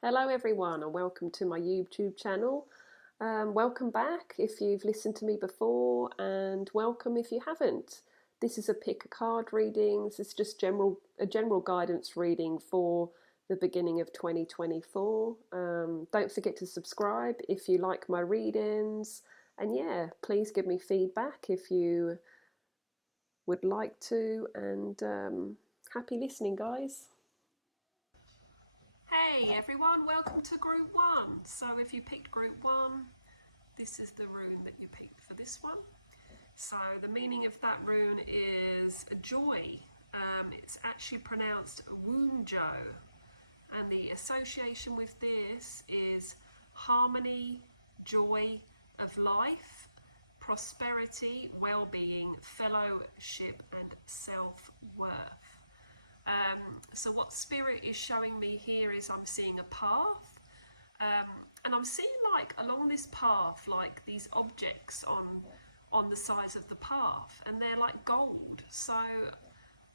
Hello everyone and welcome to my YouTube channel. Welcome back if you've listened to me before, and welcome if you haven't. This is a pick a card reading. This is just a general guidance reading for the beginning of 2024. Don't forget to subscribe if you like my readings, and yeah, please give me feedback if you would like to, and happy listening, guys. Hey everyone, welcome to group one. So if you picked group one, this is the rune that you picked for this one. So the meaning of that rune is joy. It's actually pronounced Woonjo, and the association with this is harmony, joy of life, prosperity, well-being, fellowship, and self-worth. So what spirit is showing me here is I'm seeing a path, and I'm seeing like along this path like these objects on the sides of the path, and they're like gold. So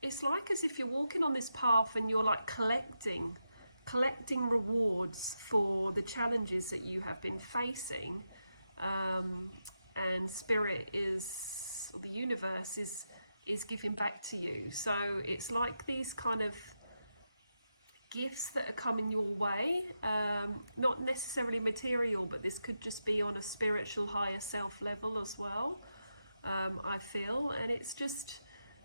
it's like as if you're walking on this path and you're like collecting rewards for the challenges that you have been facing, um, and spirit is, or the universe is giving back to you. So it's like these kind of gifts that are coming your way, not necessarily material, but this could just be on a spiritual higher self level as well. I feel, and it's just,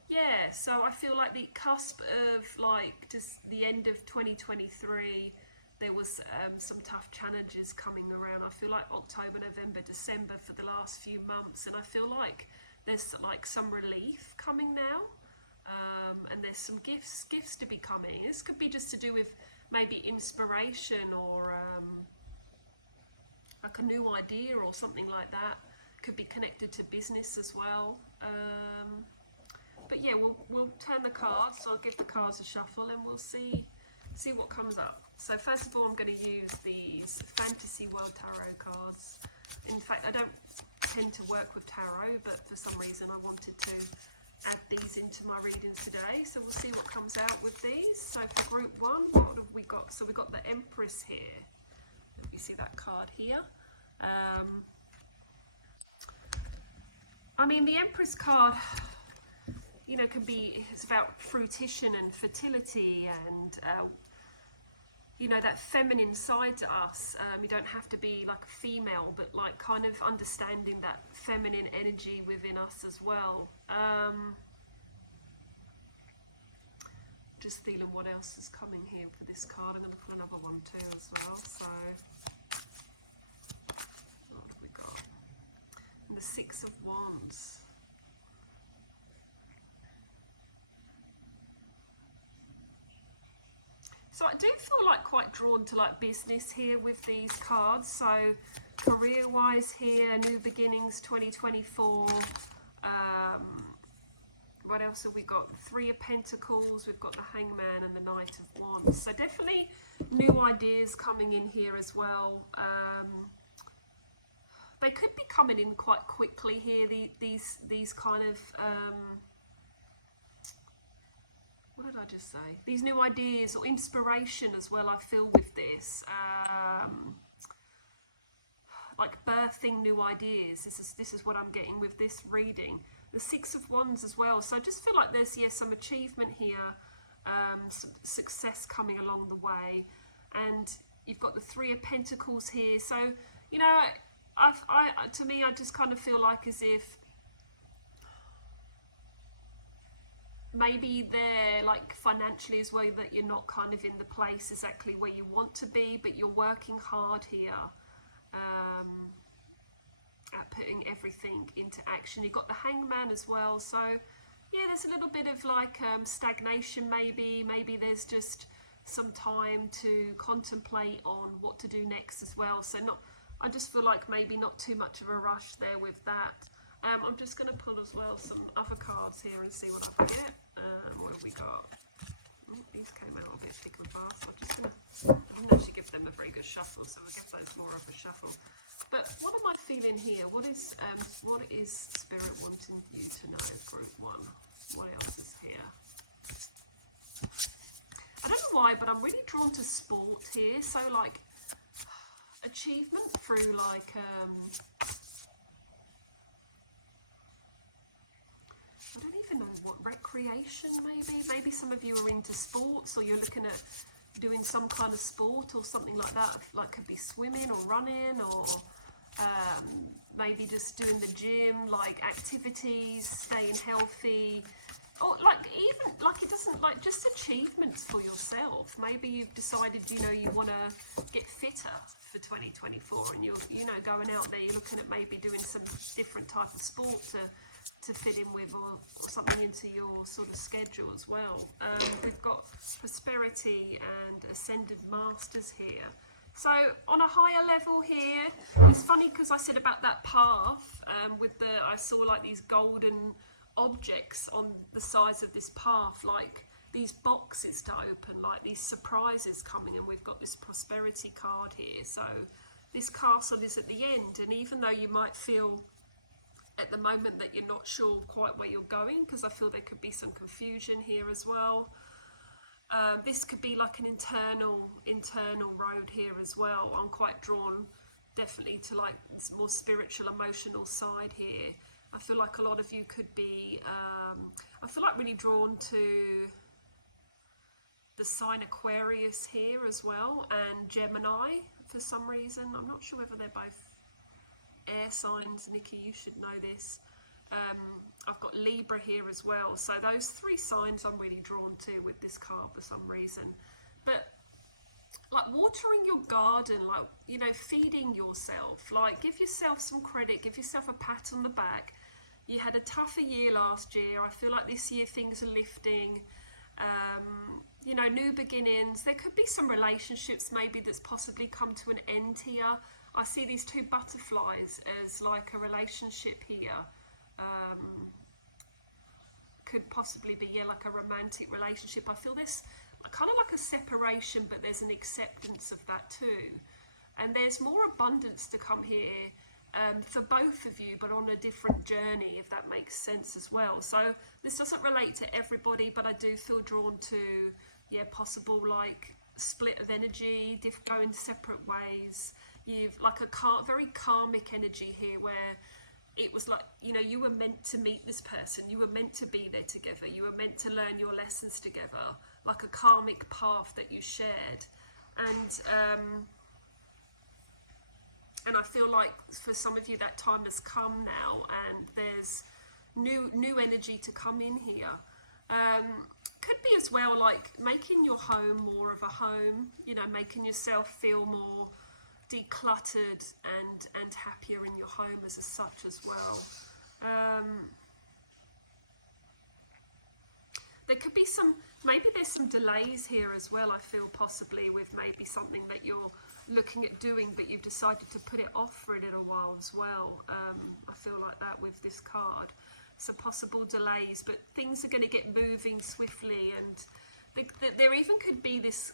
yeah, so I feel like the cusp of like just the end of 2023, there was some tough challenges coming around. I feel like October, November, December for the last few months, and I feel like there's like some relief coming now, and there's some gifts to be coming. This could be just to do with maybe inspiration, or like a new idea or something like that. Could be connected to business as well. But yeah, we'll turn the cards. So I'll give the cards a shuffle and we'll see what comes up. So first of all, I'm going to use these Fantasy World Tarot cards. In fact, I don't tend to work with tarot, but for some reason I wanted to add these into my readings today. So we'll see what comes out with these. So for group one, what have we got? So we've got the Empress here. Let me see that card here. I mean, the Empress card, you know, can be, it's about fruition and fertility, and you know, that feminine side to us. You don't have to be like a female, but like kind of understanding that feminine energy within us as well. Just feeling what else is coming here for this card. I'm going to put another one too as well. So what have we got? And the Six of Wands. So I do feel like quite drawn to like business here with these cards. So career wise here, new beginnings 2024. What else have we got? Three of Pentacles, we've got the Hangman and the Knight of Wands. So definitely new ideas coming in here as well. They could be coming in quite quickly here, these kind of what did I just say? These new ideas or inspiration as well, I feel with this. Like birthing new ideas. This is what I'm getting with this reading. The Six of Wands as well. So I just feel like there's some achievement here, some success coming along the way, and you've got the Three of Pentacles here. So you know, to me, I just kind of feel like as if maybe they're like financially as well, that you're not kind of in the place exactly where you want to be, but you're working hard here at putting everything into action. You've got the Hangman as well, so yeah, there's a little bit of like stagnation maybe there's just some time to contemplate on what to do next as well. So not, I just feel like maybe not too much of a rush there with that. I'm just going to pull as well some other cards here and see what I can get. What have we got? Oh, these came out a bit thick and fast. I didn't actually give them a very good shuffle, so I'll give those more of a shuffle. But what am I feeling here? What is Spirit wanting you to know, group one? What else is here? I don't know why, but I'm really drawn to sport here. So like achievement through like I don't even know what, recreation maybe. Maybe some of you are into sports, or you're looking at doing some kind of sport or something like that. Like could be swimming or running, or maybe just doing the gym, like activities, staying healthy. Or like even like it doesn't like just achievements for yourself. Maybe you've decided you want to get fitter for 2024, and you're going out there. You're looking at maybe doing some different type of sport to fit in with, or something into your sort of schedule as well. We've got prosperity and ascended masters here. So on a higher level here, it's funny because I said about that path I saw like these golden objects on the sides of this path, like these boxes to open, like these surprises coming, and we've got this prosperity card here. So this castle is at the end, and even though you might feel at the moment that you're not sure quite where you're going, because I feel there could be some confusion here as well. This could be like an internal road here as well. I'm quite drawn definitely to like this more spiritual, emotional side here. I feel like a lot of you could be, I feel like really drawn to the sign Aquarius here as well, and Gemini for some reason. I'm not sure whether they're both air signs. Nikki, you should know this. I've got Libra here as well. So those three signs I'm really drawn to with this card for some reason. But like watering your garden, like, feeding yourself, like give yourself some credit, give yourself a pat on the back. You had a tougher year last year. I feel like this year things are lifting. New beginnings. There could be some relationships maybe that's possibly come to an end here. I see these two butterflies as like a relationship here. Could possibly be like a romantic relationship. I feel this kind of like a separation, but there's an acceptance of that too. And there's more abundance to come here for both of you, but on a different journey, if that makes sense as well. So this doesn't relate to everybody, but I do feel drawn to, possible like split of energy, going separate ways. You've like a very karmic energy here, where it was like, you were meant to meet this person, you were meant to be there together, you were meant to learn your lessons together, like a karmic path that you shared. And I feel like for some of you that time has come now, and there's new energy to come in here. Could be as well like making your home more of a home, making yourself feel more decluttered and happier in your home as such as well. There could be maybe there's some delays here as well, I feel, possibly with maybe something that you're looking at doing, but you've decided to put it off for a little while as well. I feel like that with this card. So possible delays, but things are going to get moving swiftly, and there even could be this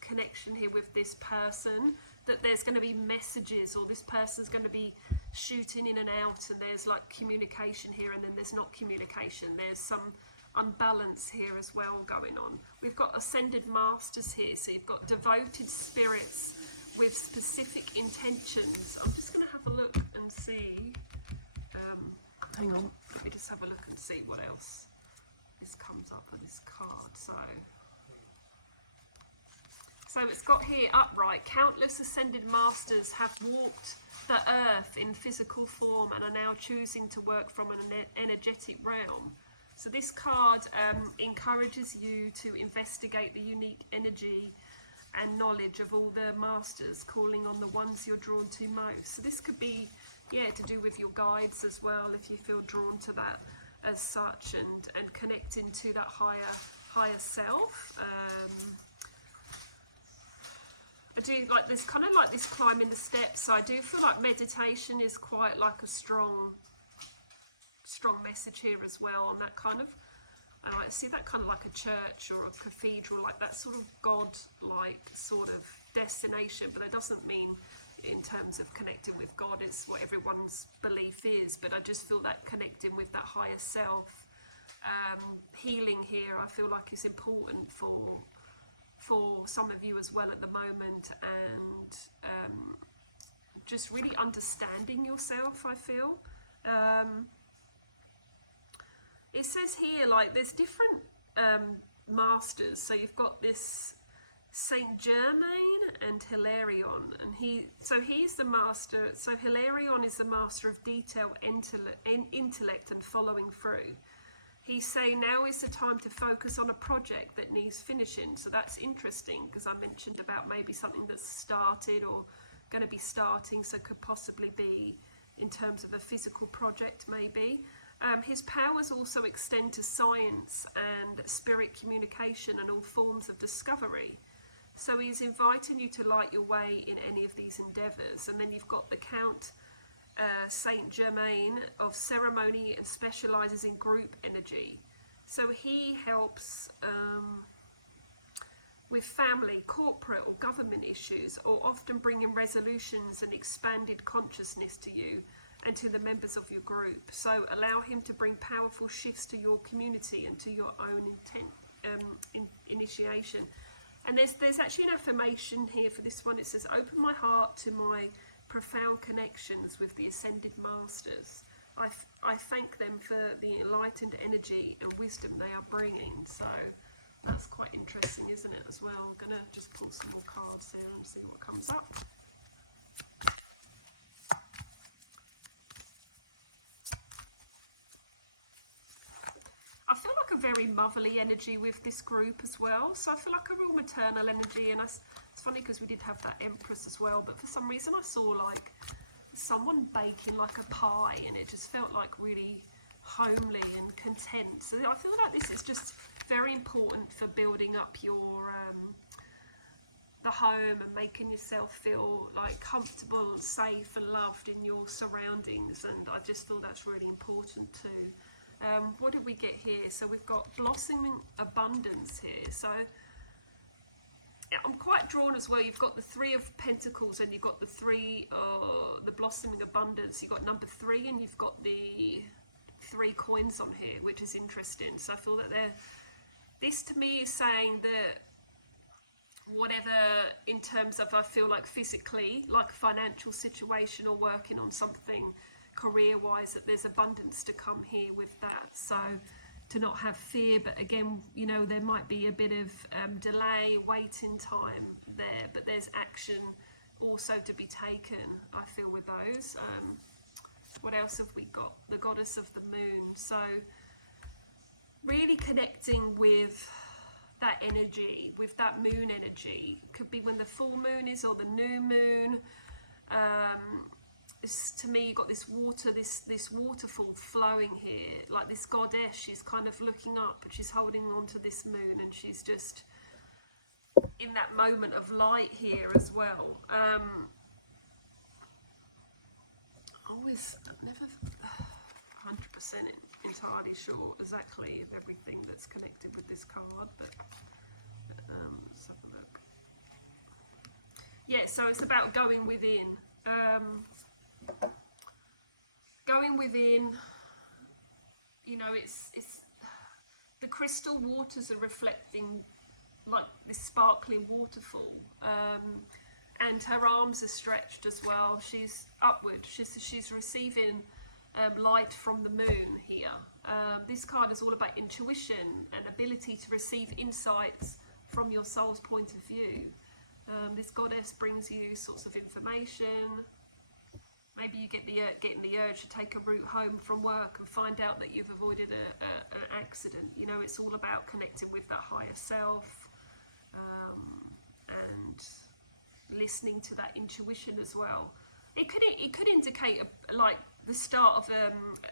connection here with this person, that there's going to be messages, or this person's going to be shooting in and out, and there's like communication here, and then there's not communication. There's some unbalance here as well going on. We've got ascended masters here, so you've got devoted spirits with specific intentions. I'm just going to have a look and see. Hang on, let me just have a look and see what else this comes up on this card. So it's got here upright. Countless ascended masters have walked the earth in physical form and are now choosing to work from an energetic realm. So this card encourages you to investigate the unique energy and knowledge of all the masters, calling on the ones you're drawn to most. So this could be, to do with your guides as well, if you feel drawn to that as such, and connecting to that higher self. I do like this kind of like this climbing the steps. So I do feel like meditation is quite like a strong message here as well, on that kind of, I see that kind of like a church or a cathedral, like that sort of God-like sort of destination, but it doesn't mean in terms of connecting with God, it's what everyone's belief is, but I just feel that connecting with that higher self. Healing here, I feel like is important for for some of you as well at the moment, and just really understanding yourself, I feel. It says here, like, there's different masters. So you've got this Saint Germain and Hilarion, and he's the master. So Hilarion is the master of detail, intellect, and following through. He's saying now is the time to focus on a project that needs finishing. So that's interesting, because I mentioned about maybe something that's started or going to be starting, so could possibly be in terms of a physical project maybe. His powers also extend to science and spirit communication and all forms of discovery. So he's inviting you to light your way in any of these endeavours. And then you've got the Count Saint Germain of ceremony and specialises in group energy. So he helps with family, corporate or government issues, or often bringing resolutions and expanded consciousness to you and to the members of your group. So allow him to bring powerful shifts to your community and to your own initiation. And there's actually an affirmation here for this one. It says, open my heart to my profound connections with the ascended masters. I thank them for the enlightened energy and wisdom they are bringing. So that's quite interesting, isn't it, as well? I'm going to just pull some more cards here and see what comes up. I feel like a very motherly energy with this group as well. So I feel like a real maternal energy, and it's funny because we did have that Empress as well, but for some reason I saw like someone baking like a pie, and it just felt like really homely and content. So I feel like this is just very important for building up your the home and making yourself feel like comfortable, safe and loved in your surroundings, and I just feel that's really important too. What did we get here? So we've got blossoming abundance here. So yeah, I'm quite drawn as well. You've got the Three of Pentacles, and you've got the blossoming abundance. You've got number 3, and you've got the 3 coins on here, which is interesting. So I feel that this to me is saying that whatever in terms of, I feel like physically, like financial situation or working on something career-wise, that there's abundance to come here with that. So to not have fear, but again, you know, there might be a bit of delay, waiting time there, but there's action also to be taken, I feel, with those. What else have we got? The Goddess of the Moon. So really connecting with that energy, with that moon energy. Could be when the full moon is or the new moon. To me, you've got this water, this waterfall flowing here, like this goddess. She's kind of looking up, but she's holding on to this moon, and she's just in that moment of light here as well. Never 100% entirely sure exactly of everything that's connected with this card, but let's have a look. Yeah, so it's about going within. Going within, you know, it's the crystal waters are reflecting like this sparkling waterfall, and her arms are stretched as well. She's upward. She's receiving light from the moon here. This card is all about intuition and ability to receive insights from your soul's point of view. This goddess brings you sorts of information. Maybe you getting the urge to take a route home from work and find out that you've avoided an accident. You know, it's all about connecting with that higher self, and listening to that intuition as well. It could indicate like the start of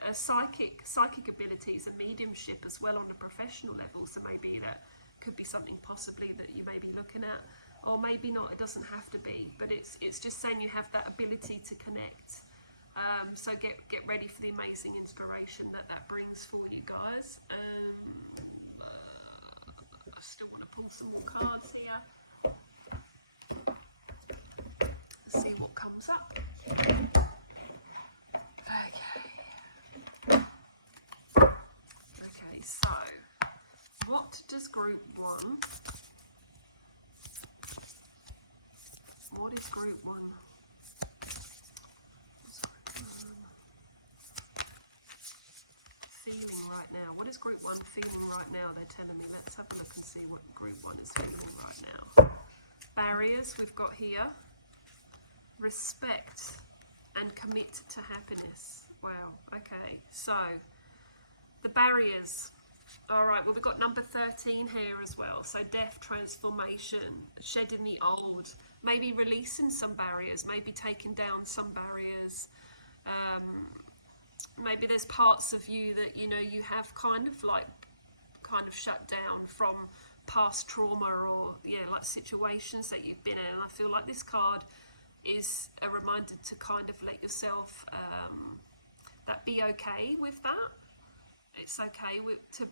a psychic abilities and mediumship as well on a professional level. So maybe that could be something possibly that you may be looking at. Or maybe not, it doesn't have to be, but it's just saying you have that ability to connect. So get ready for the amazing inspiration that brings for you guys. I still want to pull some more cards here. Let's see what comes up. Okay, so what does group 1 What is group one? What's group one feeling right now? What is group one feeling right now? They're telling me. Let's have a look and see what group one is feeling right now. Barriers we've got here. Respect and commit to happiness. Wow. Okay. So the barriers. All right, well, we've got number 13 here as well. So death, transformation, shedding the old, maybe releasing some barriers, maybe taking down some barriers. Maybe there's parts of you that, you know, you have kind of shut down from past trauma or, yeah, like situations that you've been in. And I feel like this card is a reminder to kind of let yourself be okay with that. It's okay to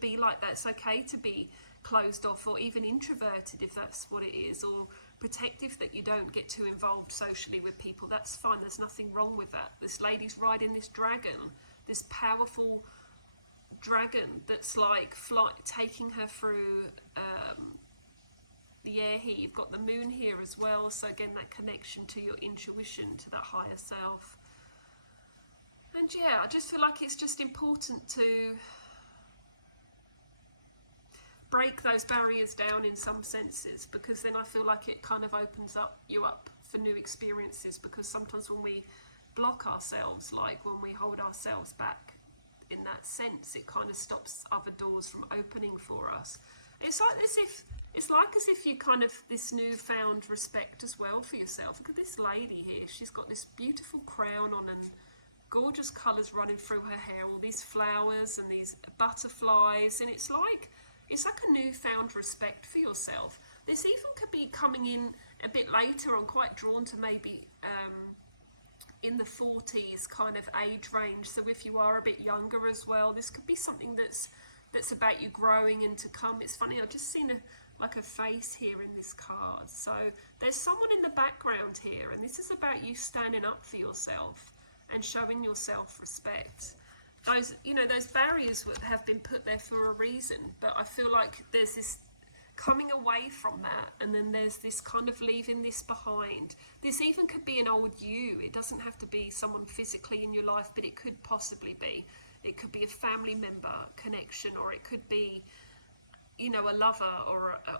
be like that. It's okay to be closed off or even introverted if that's what it is, or protective that you don't get too involved socially with people. That's fine. There's nothing wrong with that. This lady's riding this dragon, this powerful dragon that's like taking her through the air here. You've got the moon here as well. So again, that connection to your intuition, to that higher self. And yeah, I just feel like it's just important to break those barriers down in some senses, because then I feel like it kind of opens you up for new experiences. Because sometimes when we block ourselves, like when we hold ourselves back in that sense, it kind of stops other doors from opening for us. It's like as if you kind of this newfound respect as well for yourself. Look at this lady here. She's got this beautiful crown on and gorgeous colours running through her hair, all these flowers and these butterflies, and it's like a newfound respect for yourself. This even could be coming in a bit later. I'm quite drawn to maybe in the 40s kind of age range. So if you are a bit younger as well, this could be something that's about you growing and to come. It's funny, I've just seen a face here in this card. So there's someone in the background here, and this is about you standing up for yourself and showing yourself respect. Those barriers have been put there for a reason, but I feel like there's this coming away from that, and then there's this kind of leaving this behind. This even could be an old you. It doesn't have to be someone physically in your life, but it could possibly be. It could be a family member connection, or it could be, you know, a lover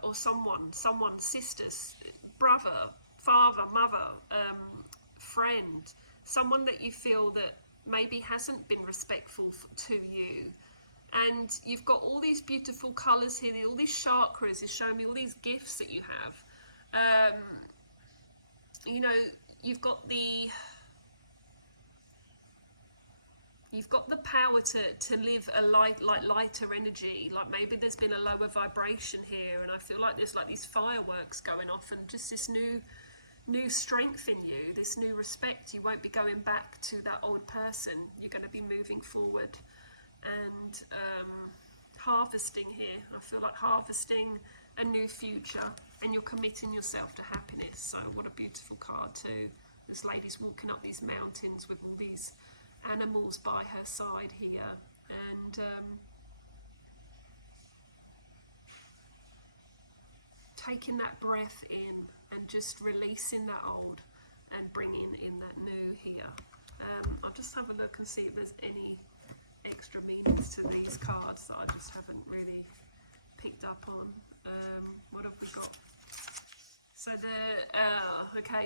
or someone, sisters, brother, father, mother, friend, someone that you feel that maybe hasn't been respectful to you. And you've got all these beautiful colours here, all these chakras is showing me all these gifts that you have. You know, you've got the power to live a lighter energy. Like maybe there's been a lower vibration here, and I feel like there's like these fireworks going off, and just this new strength in you, this new respect. You won't be going back to that old person. You're going to be moving forward and harvesting here. I feel like harvesting a new future, and you're committing yourself to happiness. So what a beautiful card too. This lady's walking up these mountains with all these animals by her side here, and taking that breath in and just releasing that old and bringing in that new here. I'll just have a look and see if there's any extra meanings to these cards that I just haven't really picked up on. What have we got? So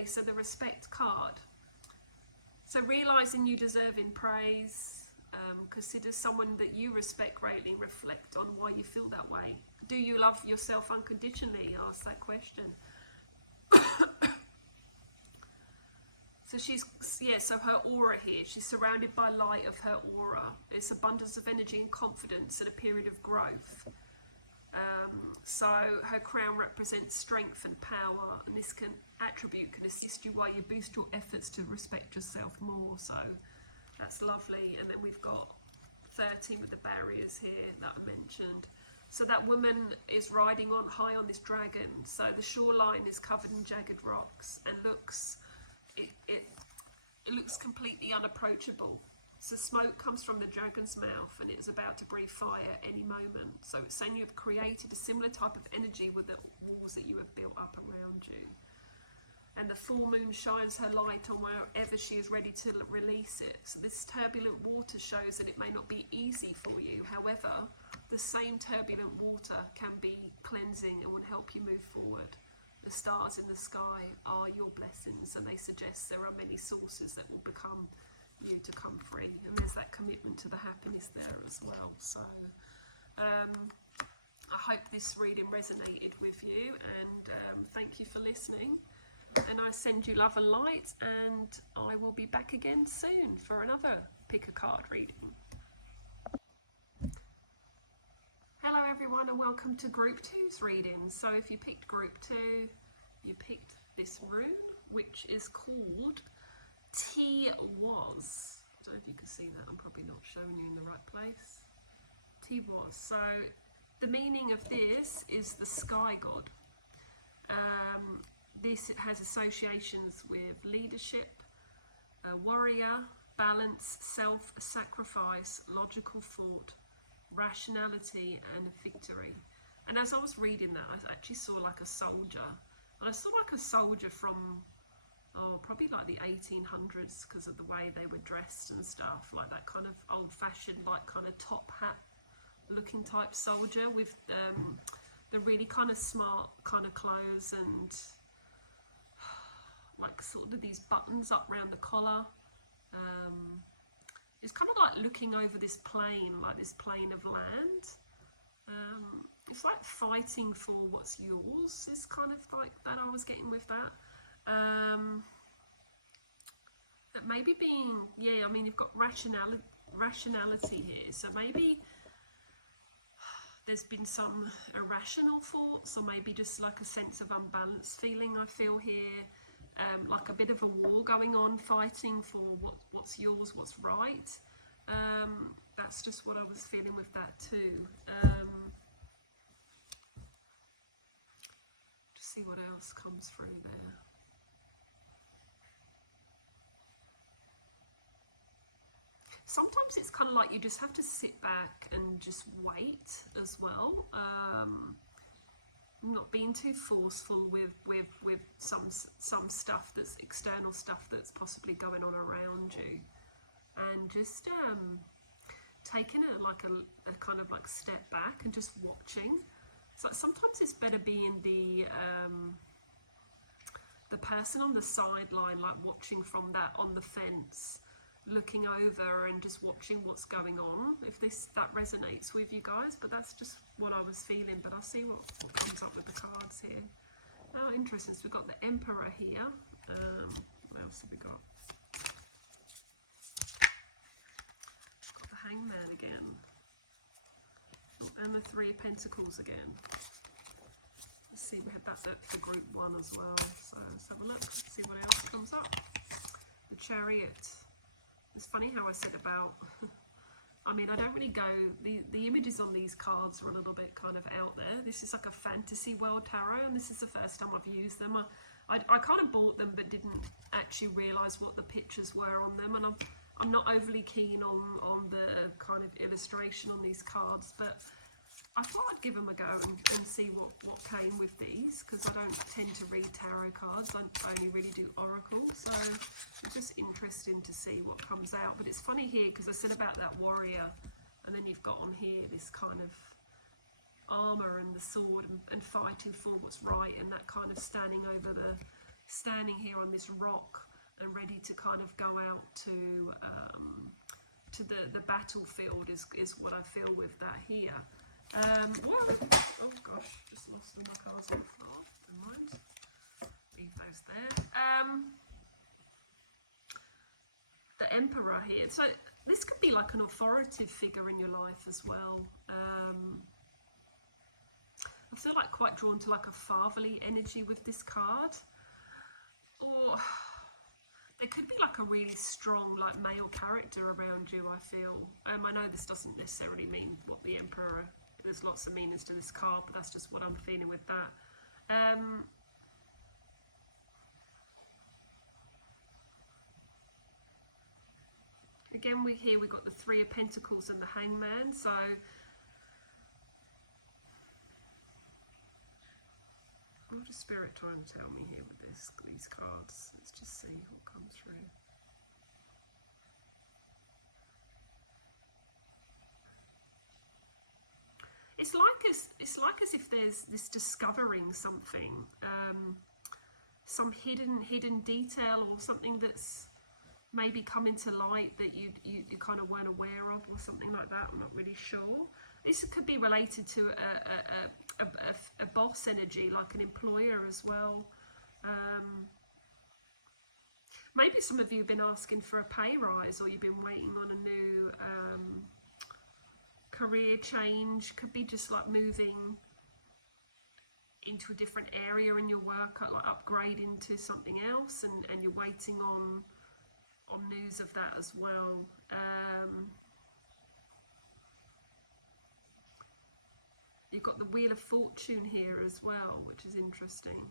so the respect card. So realising you deserve praise, consider someone that you respect greatly, reflect on why you feel that way. Do you love yourself unconditionally? Ask that question. So her aura here, she's surrounded by light of her aura. It's abundance of energy and confidence and a period of growth. So her crown represents strength and power, and this attribute can assist you while you boost your efforts to respect yourself more. So that's lovely. And then we've got 13 with the barriers here that I mentioned. So that woman is riding high on this dragon. So the shoreline is covered in jagged rocks and it looks completely unapproachable. So smoke comes from the dragon's mouth, and it's about to breathe fire any moment. So it's saying you've created a similar type of energy with the walls that you have built up around you. and the full moon shines her light on wherever she is ready to release it. So this turbulent water shows that it may not be easy for you. However, the same turbulent water can be cleansing and will help you move forward. The stars in the sky are your blessings, and they suggest there are many sources that will become you to come free. And there's that commitment to the happiness there as well. So I hope this reading resonated with you, and thank you for listening. And I send you love and light, and I will be back again soon for another pick a card reading. Hello everyone, and welcome to Group 2's reading. So if you picked Group 2, you picked this rune, which is called T Was. I don't know if you can see that, I'm probably not showing you in the right place. T Was. So the meaning of this is the sky god. This has associations with leadership, a warrior, balance, self-sacrifice, logical thought, rationality, and victory. And as I was reading that, I actually saw like a soldier. And I saw like a soldier from, probably like the 1800s, because of the way they were dressed and stuff, like that kind of old-fashioned, like kind of top hat looking type soldier with the really kind of smart kind of clothes and like sort of these buttons up around the collar. It's kind of like looking over this plain, like this plain of land. It's like fighting for what's yours. It's kind of like that I was getting with that. But maybe being, yeah, I mean, you've got rationality here. So maybe there's been some irrational thoughts, or maybe just like a sense of unbalanced feeling I feel here. Like a bit of a war going on, fighting for what's yours, what's right. That's just what I was feeling with that too. Just see what else comes through there. Sometimes it's kind of like you just have to sit back and just wait as well. Not being too forceful with some stuff that's external stuff that's possibly going on around you, and just taking a kind of like step back and just watching. So sometimes it's better being the person on the sideline, like watching from that on the fence, looking over and just watching what's going on, if that resonates with you guys. But that's just what I was feeling. But I'll see what comes up with the cards here. Oh, interesting. So we've got the Emperor here. What else have we got? Got the Hangman again. Oh, and the Three of Pentacles again. Let's see, we had that for Group 1 as well. So let's have a look, see what else comes up. The Chariot. It's funny how I said about, I mean, I don't really go, the images on these cards are a little bit kind of out there. This is like a fantasy world tarot, and this is the first time I've used them. I kind of bought them but didn't actually realise what the pictures were on them, and I'm not overly keen on the kind of illustration on these cards, but I thought I'd give them a go and see what came with these, because I don't tend to read tarot cards. I only really do oracles, so it's just interesting to see what comes out. But it's funny here, because I said about that warrior, and then you've got on here this kind of armour and the sword and fighting for what's right, and that kind of standing here on this rock and ready to kind of go out to the battlefield is what I feel with that here. Oh gosh, just lost all my cards on the floor. Never mind. Leave those there. The Emperor here. So this could be like an authoritative figure in your life as well. I feel like quite drawn to like a fatherly energy with this card. Or there could be like a really strong like male character around you, I feel. I know this doesn't necessarily mean what the Emperor, there's lots of meanings to this card, but that's just what I'm feeling with that. Again, we've got the Three of Pentacles and the Hangman. So What does Spirit try and tell me here with these cards? Let's just see what comes through. It's like as if there's this discovering something, some hidden detail or something that's maybe coming to light that you kind of weren't aware of, or something like that. I'm not really sure. This could be related to a boss energy, like an employer as well. Maybe some of you have been asking for a pay rise, or you've been waiting on a new career change. Could be just like moving into a different area in your work, like upgrading to something else, and you're waiting on news of that as well. You've got the Wheel of Fortune here as well, which is interesting.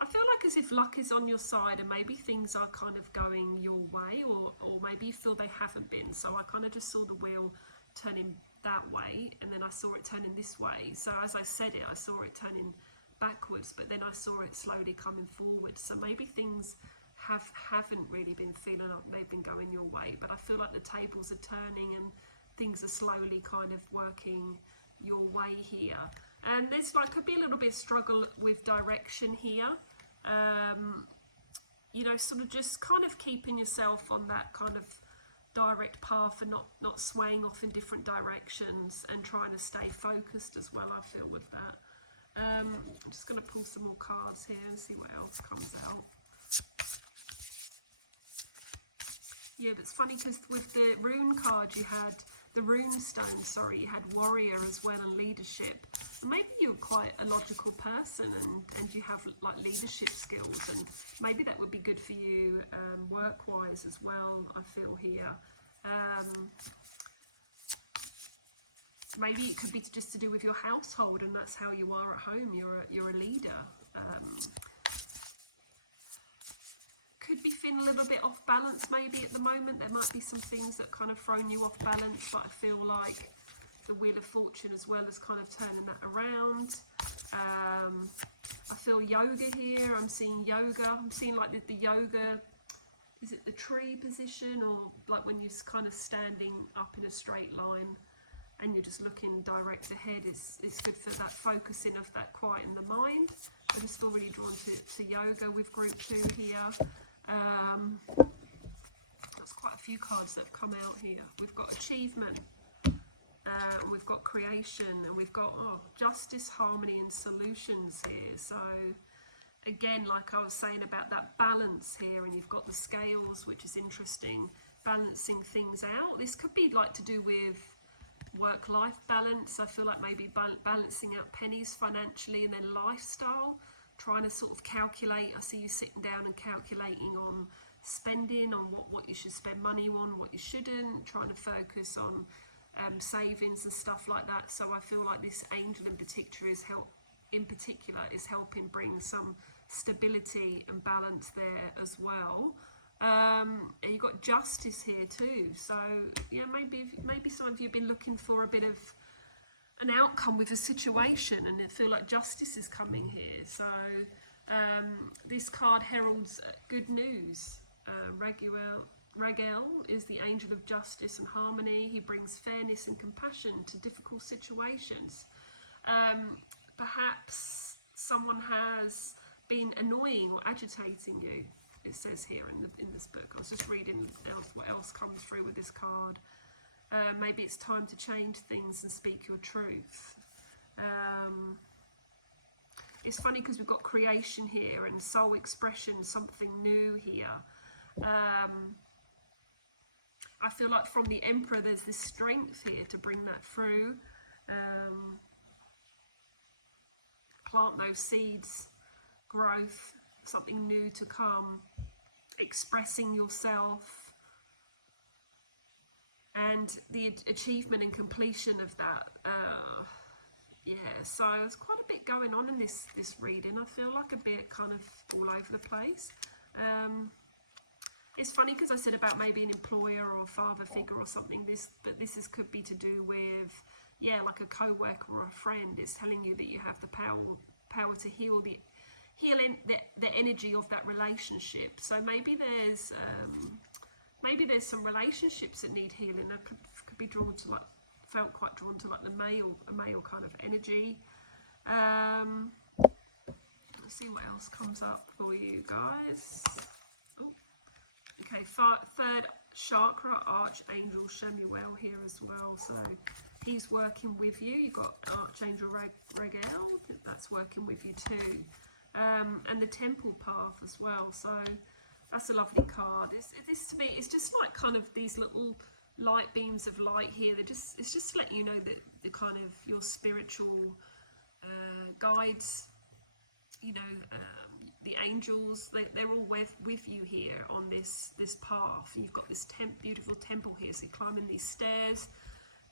I feel like as if luck is on your side, and maybe things are kind of going your way, or maybe you feel they haven't been. So I kind of just saw the wheel turning that way, and then I saw it turning this way. So as I said it, I saw it turning backwards, but then I saw it slowly coming forward. So maybe things haven't really been feeling like they've been going your way, but I feel like the tables are turning and things are slowly kind of working your way here. And there's like could be a little bit of struggle with direction here. You know, sort of just kind of keeping yourself on that kind of direct path and not swaying off in different directions, and trying to stay focused as well, I feel, with that. I'm just going to pull some more cards here and see what else comes out. Yeah, but it's funny because with the rune card you had, the rune stone, sorry, you had warrior as well, and leadership. And maybe you're quite a logical person, and you have like leadership skills, and maybe that would be good for you work-wise as well, I feel here. Maybe it could be just to do with your household, and that's how you are at home. You're a leader. Could be feeling a little bit off balance maybe at the moment. There might be some things that kind of thrown you off balance, but I feel like the Wheel of Fortune as well is kind of turning that around. I feel yoga here. I'm seeing yoga. I'm seeing like the yoga, is it the tree position, or like when you're kind of standing up in a straight line and you're just looking direct ahead. It's good for that focusing of that quiet in the mind. I'm just already drawn to yoga with group 2 here. That's quite a few cards that have come out here. We've got achievement, and we've got creation, and we've got justice, harmony, and solutions here. So again, like I was saying about that balance here, and you've got the scales, which is interesting, balancing things out. This could be like to do with work-life balance. I feel like maybe balancing out pennies financially, and then lifestyle, trying to sort of calculate. I see you sitting down and calculating on spending, on what you should spend money on, what you shouldn't, trying to focus on savings and stuff like that. So I feel like this angel in particular is helping bring some stability and balance there as well. And you've got justice here too. So yeah, maybe some of you have been looking for a bit of an outcome with a situation, and I feel like justice is coming here. So this card heralds good news. Raguel is the angel of justice and harmony. He brings fairness and compassion to difficult situations. Perhaps someone has been annoying or agitating you, it says here in this book. I was just reading what else comes through with this card. Maybe it's time to change things and speak your truth. It's funny because we've got creation here and soul expression, something new here. I feel like from the Emperor there's this strength here to bring that through. Plant those seeds, growth, something new to come, expressing yourself, and the achievement and completion of that. Yeah, so there's quite a bit going on in this reading. I feel like a bit kind of all over the place. It's funny because I said about maybe an employer or a father figure or something, but this could be to do with yeah, like a co-worker or a friend is telling you that you have the power to heal the energy of that relationship. So maybe there's some relationships that need healing. I could be drawn to felt quite drawn to like a male kind of energy. Let's see what else comes up for you guys. Oh, okay, third chakra, Archangel Chamuel here as well. So he's working with you. You've got Archangel Raguel, that's working with you too. And the Temple Path as well. So that's a lovely card. This to me, it's just like kind of these little light beams of light here. It's just to let you know that the kind of your spiritual guides, you know, the angels, they're all with you here on this path. You've got this beautiful temple here, so you're climbing these stairs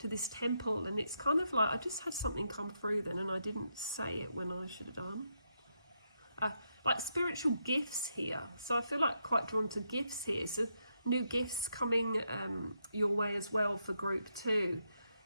to this temple, and it's kind of like, I just had something come through then and I didn't say it when I should have done. Like spiritual gifts here, so I feel like quite drawn to gifts here. So new gifts coming your way as well for group 2.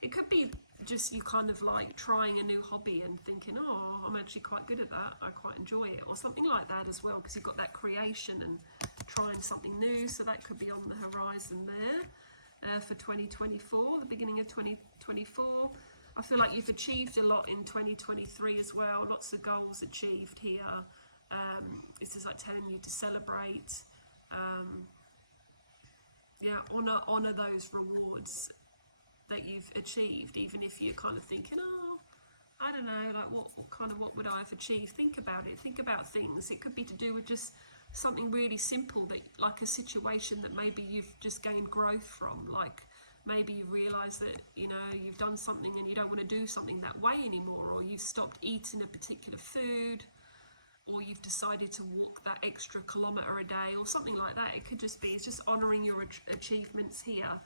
It could be just you kind of like trying a new hobby and thinking, oh, I'm actually quite good at that, I quite enjoy it, or something like that as well, because you've got that creation and trying something new. So that could be on the horizon there for 2024, the beginning of 2024. I feel like you've achieved a lot in 2023 as well, lots of goals achieved here. This is like telling you to celebrate, honor those rewards that you've achieved, even if you're kind of thinking, oh, I don't know, like what would I have achieved? Think about it. Think about things. It could be to do with just something really simple, that like a situation that maybe you've just gained growth from. Like maybe you realise that, you know, you've done something and you don't want to do something that way anymore, or you've stopped eating a particular food, or you've decided to walk that extra kilometre a day, or something like that. It could just be, it's just honouring your achievements here.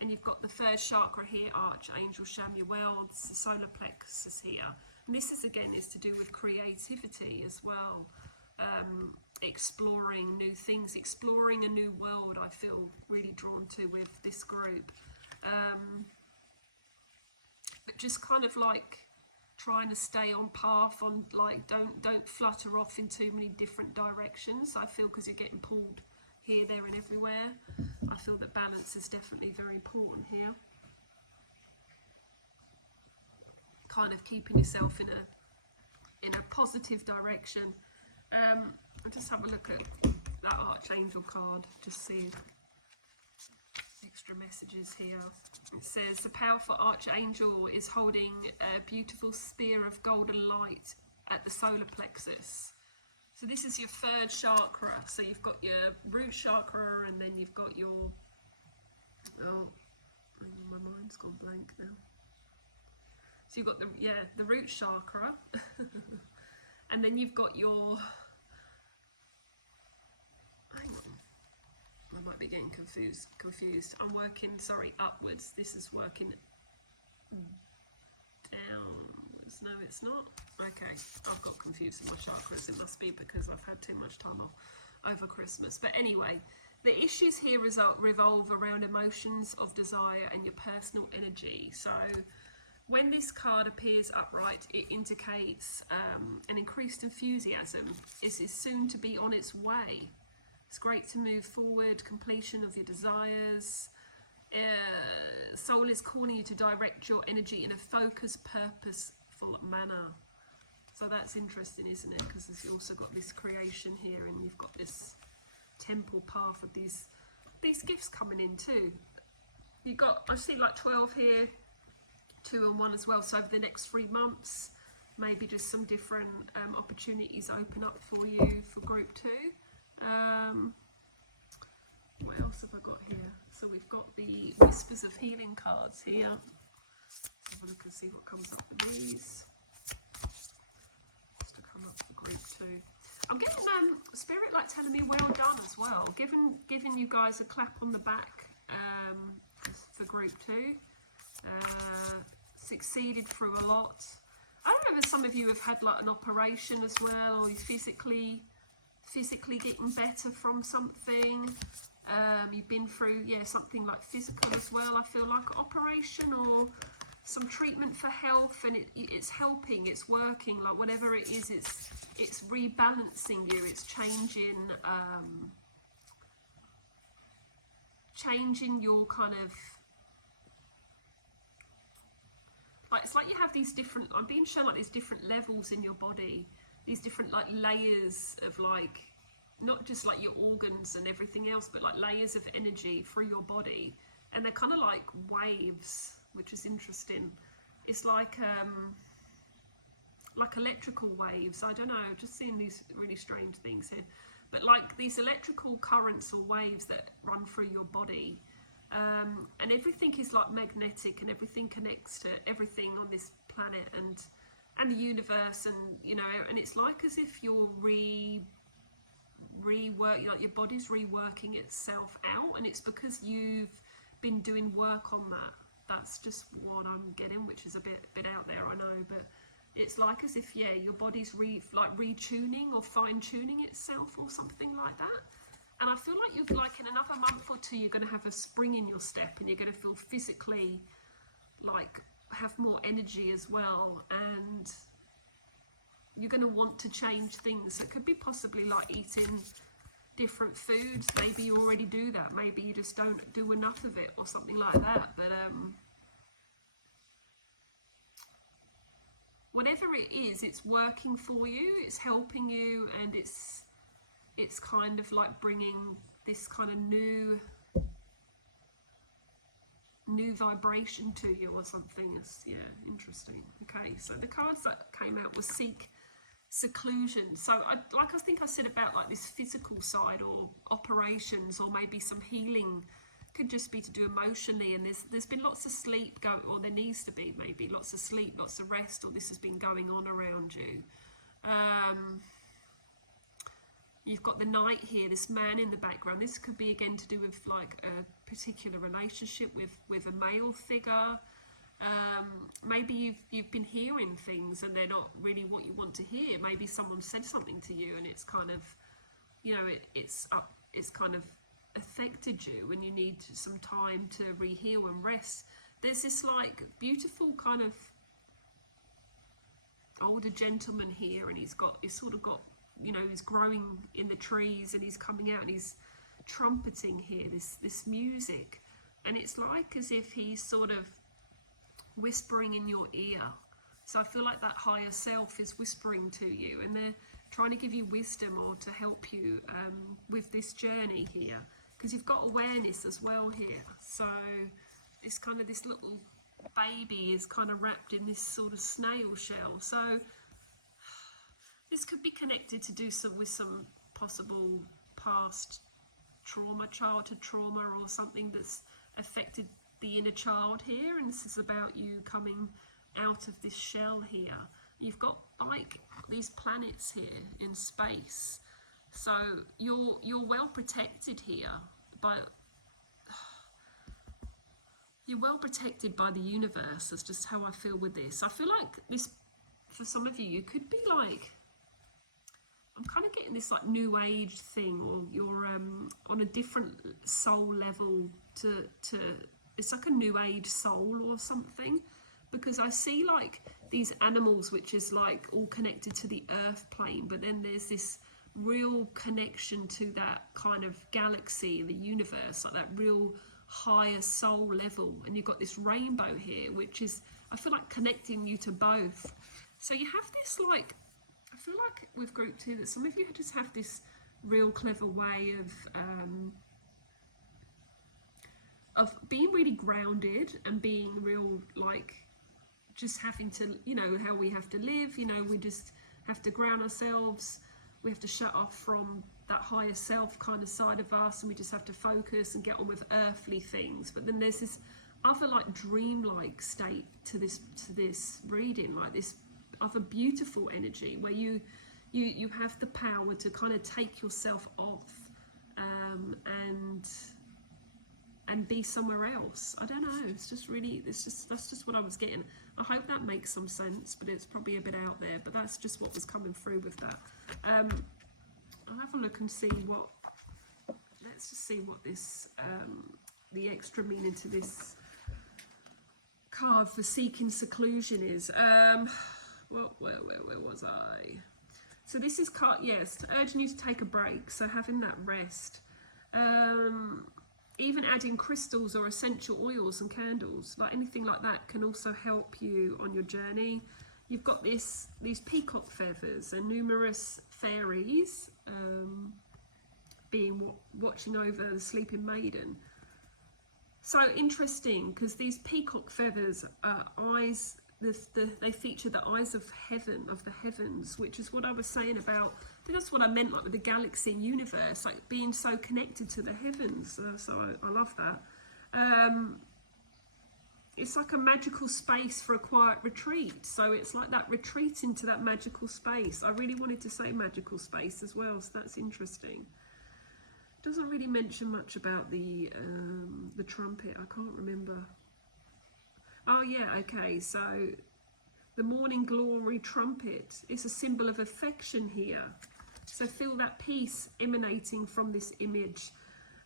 And you've got the third chakra here, Archangel Chamuel, the solar plexus here. And this is, again, is to do with creativity as well. Exploring new things, exploring a new world, I feel really drawn to with this group. But just kind of like trying to stay on path, on like don't flutter off in too many different directions. I feel, because you're getting pulled here, there and everywhere. I feel that balance is definitely very important here. Kind of keeping yourself in a positive direction. I'll just have a look at that Archangel card, just see extra messages here. It says the powerful Archangel is holding a beautiful spear of golden light at the solar plexus. So this is your third chakra. So you've got your root chakra, and then you've got your, oh, my mind's gone blank now. So you've got the root chakra, and then you've got your, hang on, I might be getting confused. I'm working, sorry, upwards. This is working downwards. No, it's not. Okay, I've got confused with my chakras. It must be because I've had too much time off over Christmas. But anyway, the issues here revolve around emotions of desire and your personal energy. So when this card appears upright, it indicates an increased enthusiasm. It is soon to be on its way. It's great to move forward, completion of your desires. Soul is calling you to direct your energy in a focused, purposeful manner. So that's interesting, isn't it? Because you've also got this creation here, and you've got this temple path with these gifts coming in too. You've got, I see like 12 here, 2 and 1 as well. So over the next 3 months, maybe just some different opportunities open up for you for group 2. What else have I got here? So we've got the Whispers of Healing cards here. Let's have a look and see what comes up with these. Just to come up for group 2. I'm getting Spirit like telling me well done as well. Giving you guys a clap on the back for group 2. Succeeded through a lot. I don't know if some of you have had like an operation as well, or you physically getting better from something. You've been through something like physical as well. I feel like operation, or some treatment for health, and it's helping, it's working, like whatever it is, it's rebalancing you, it's changing your kind of, like, it's like you have these different, I'm being shown like these different levels in your body, these different like layers of, like, not just like your organs and everything else, but like layers of energy through your body, and they're kind of like waves, which is interesting. It's like electrical waves. I don't know, just seeing these really strange things here, but like these electrical currents or waves that run through your body, and everything is like magnetic, and everything connects to everything on this planet and the universe, and you know, and it's like as if you're rework, like your body's reworking itself out, and it's because you've been doing work on that. That's just what I'm getting, which is a bit out there, I know, but it's like as if, yeah, your body's retuning or fine-tuning itself or something like that. And I feel like you're, like, in another month or two, you're going to have a spring in your step, and you're going to feel physically, like, have more energy as well, and you're going to want to change things. It could be possibly like eating different foods. Maybe you already do that, maybe you just don't do enough of it or something like that, but whatever it is, it's working for you, it's helping you, and it's kind of like bringing this kind of new vibration to you or something. It's, yeah, interesting. Okay, so the cards that came out were Seek Seclusion. So I think I said about like this physical side, or operations, or maybe some healing, could just be to do emotionally, and there's been lots of sleep or there needs to be maybe lots of sleep, lots of rest, or this has been going on around you. You've got the Knight here, this man in the background. This could be again to do with like a particular relationship with a male figure. Maybe you've been hearing things and they're not really what you want to hear. Maybe someone said something to you and it's kind of, you know, it's kind of affected you, and you need some time to reheal and rest. There's this like beautiful kind of older gentleman here, and he's sort of got, you know, he's growing in the trees, and he's coming out and he's trumpeting here this music, and it's like as if he's sort of whispering in your ear. So I feel like that higher self is whispering to you, and they're trying to give you wisdom or to help you with this journey here, because you've got awareness as well here. So it's kind of this little baby is kind of wrapped in this sort of snail shell. So this could be connected to do with some possible past trauma, childhood trauma, or something that's affected the inner child here. And this is about you coming out of this shell here. You've got like these planets here in space, so you're well protected here you're well protected by the universe. That's just how I feel with this. I feel like this, for some of you, you could be like, I'm kind of getting this like new age thing, or you're on a different soul level to it's like a new age soul or something, because I see like these animals which is like all connected to the earth plane, but then there's this real connection to that kind of galaxy, the universe, like that real higher soul level. And you've got this rainbow here, which is, I feel like, connecting you to both. So you have this like, I feel like with group 2 that some of you just have this real clever way of being really grounded and being real, like just having to, you know, how we have to live, you know, we just have to ground ourselves, we have to shut off from that higher self kind of side of us, and we just have to focus and get on with earthly things. But then there's this other like dreamlike state to this reading, like this other beautiful energy where you have the power to kind of take yourself off and be somewhere else. I don't know, it's just really, that's just what I was getting. I hope that makes some sense, but it's probably a bit out there, but that's just what was coming through with that. I'll have a look and see what, let's just see what this the extra meaning to this card for seeking seclusion is? Well, where was I? So this is card, yes, urging you to take a break. So having that rest. Even adding crystals or essential oils and candles, like anything like that, can also help you on your journey. You've got these peacock feathers and numerous fairies watching over the sleeping maiden. So interesting, because these peacock feathers are eyes. They feature the eyes of heaven, of the heavens, which is what I was saying about. I think that's what I meant, like with the galaxy and universe, like being so connected to the heavens. So I love that. It's like a magical space for a quiet retreat. So it's like that retreat into that magical space. I really wanted to say magical space as well, so that's interesting. Doesn't really mention much about the trumpet. I can't remember. Oh yeah, okay, so the morning glory trumpet is a symbol of affection here. So feel that peace emanating from this image.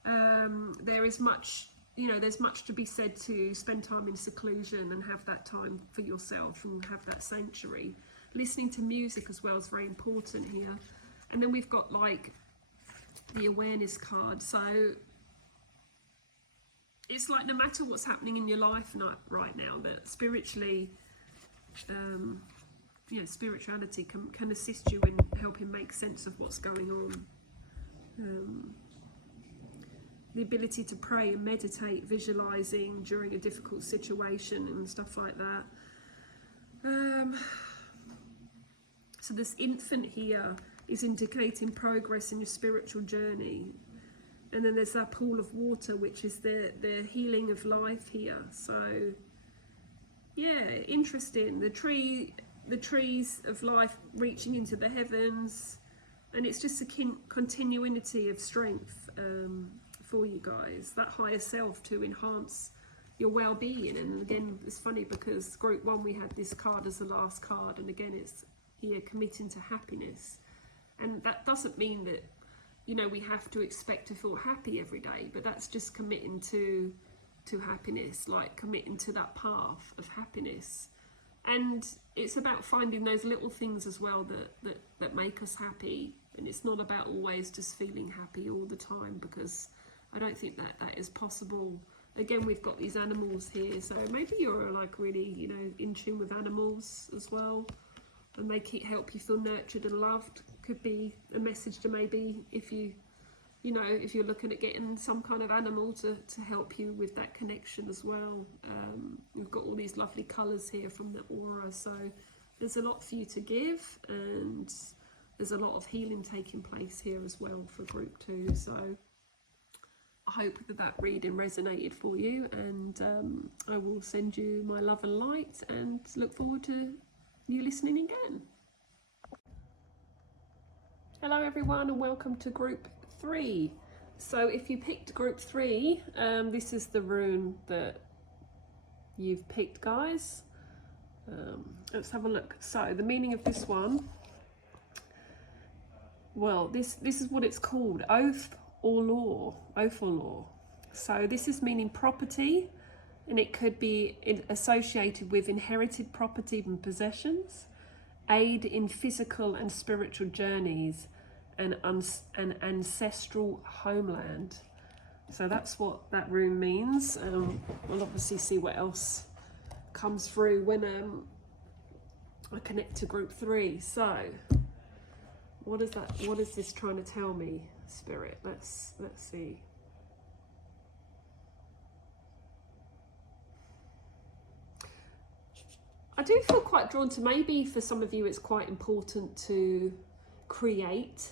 There is much, there's much to be said to spend time in seclusion and have that time for yourself and have that sanctuary. Listening to music as well is very important here. And then we've got like the awareness card. So it's like no matter what's happening in your life right now, that spiritually, spirituality can assist you in helping make sense of what's going on. The ability to pray and meditate, visualizing during a difficult situation and stuff like that. So this infant here is indicating progress in your spiritual journey. And then there's that pool of water, which is the healing of life here. So, yeah, interesting. The trees of life reaching into the heavens. And it's just a continuity of strength for you guys. That higher self to enhance your well-being. And again, it's funny because group 1, we had this card as the last card. And again, it's here committing to happiness. And that doesn't mean that we have to expect to feel happy every day, but that's just committing to happiness, like committing to that path of happiness. And it's about finding those little things as well that make us happy. And it's not about always just feeling happy all the time, because I don't think that is possible. Again, we've got these animals here, so maybe you're like really, in tune with animals as well, and they help you feel nurtured and loved. Could be a message to maybe if you're looking at getting some kind of animal to help you with that connection as well. We've got all these lovely colours here from the aura, so there's a lot for you to give, and there's a lot of healing taking place here as well for group 2. So I hope that reading resonated for you, and I will send you my love and light, and look forward to you listening again. Hello everyone, and welcome to group 3. So if you picked group 3, this is the rune that you've picked, guys. Let's have a look. So the meaning of this one, well, this is what it's called: oath or law. Oath or law. So this is meaning property, and it could be associated with inherited property and possessions, aid in physical and spiritual journeys, and an ancestral homeland. So that's what that rune means. We'll obviously see what else comes through when I connect to group 3. So what is this trying to tell me, Spirit? Let's see. I do feel quite drawn to, maybe for some of you it's quite important to create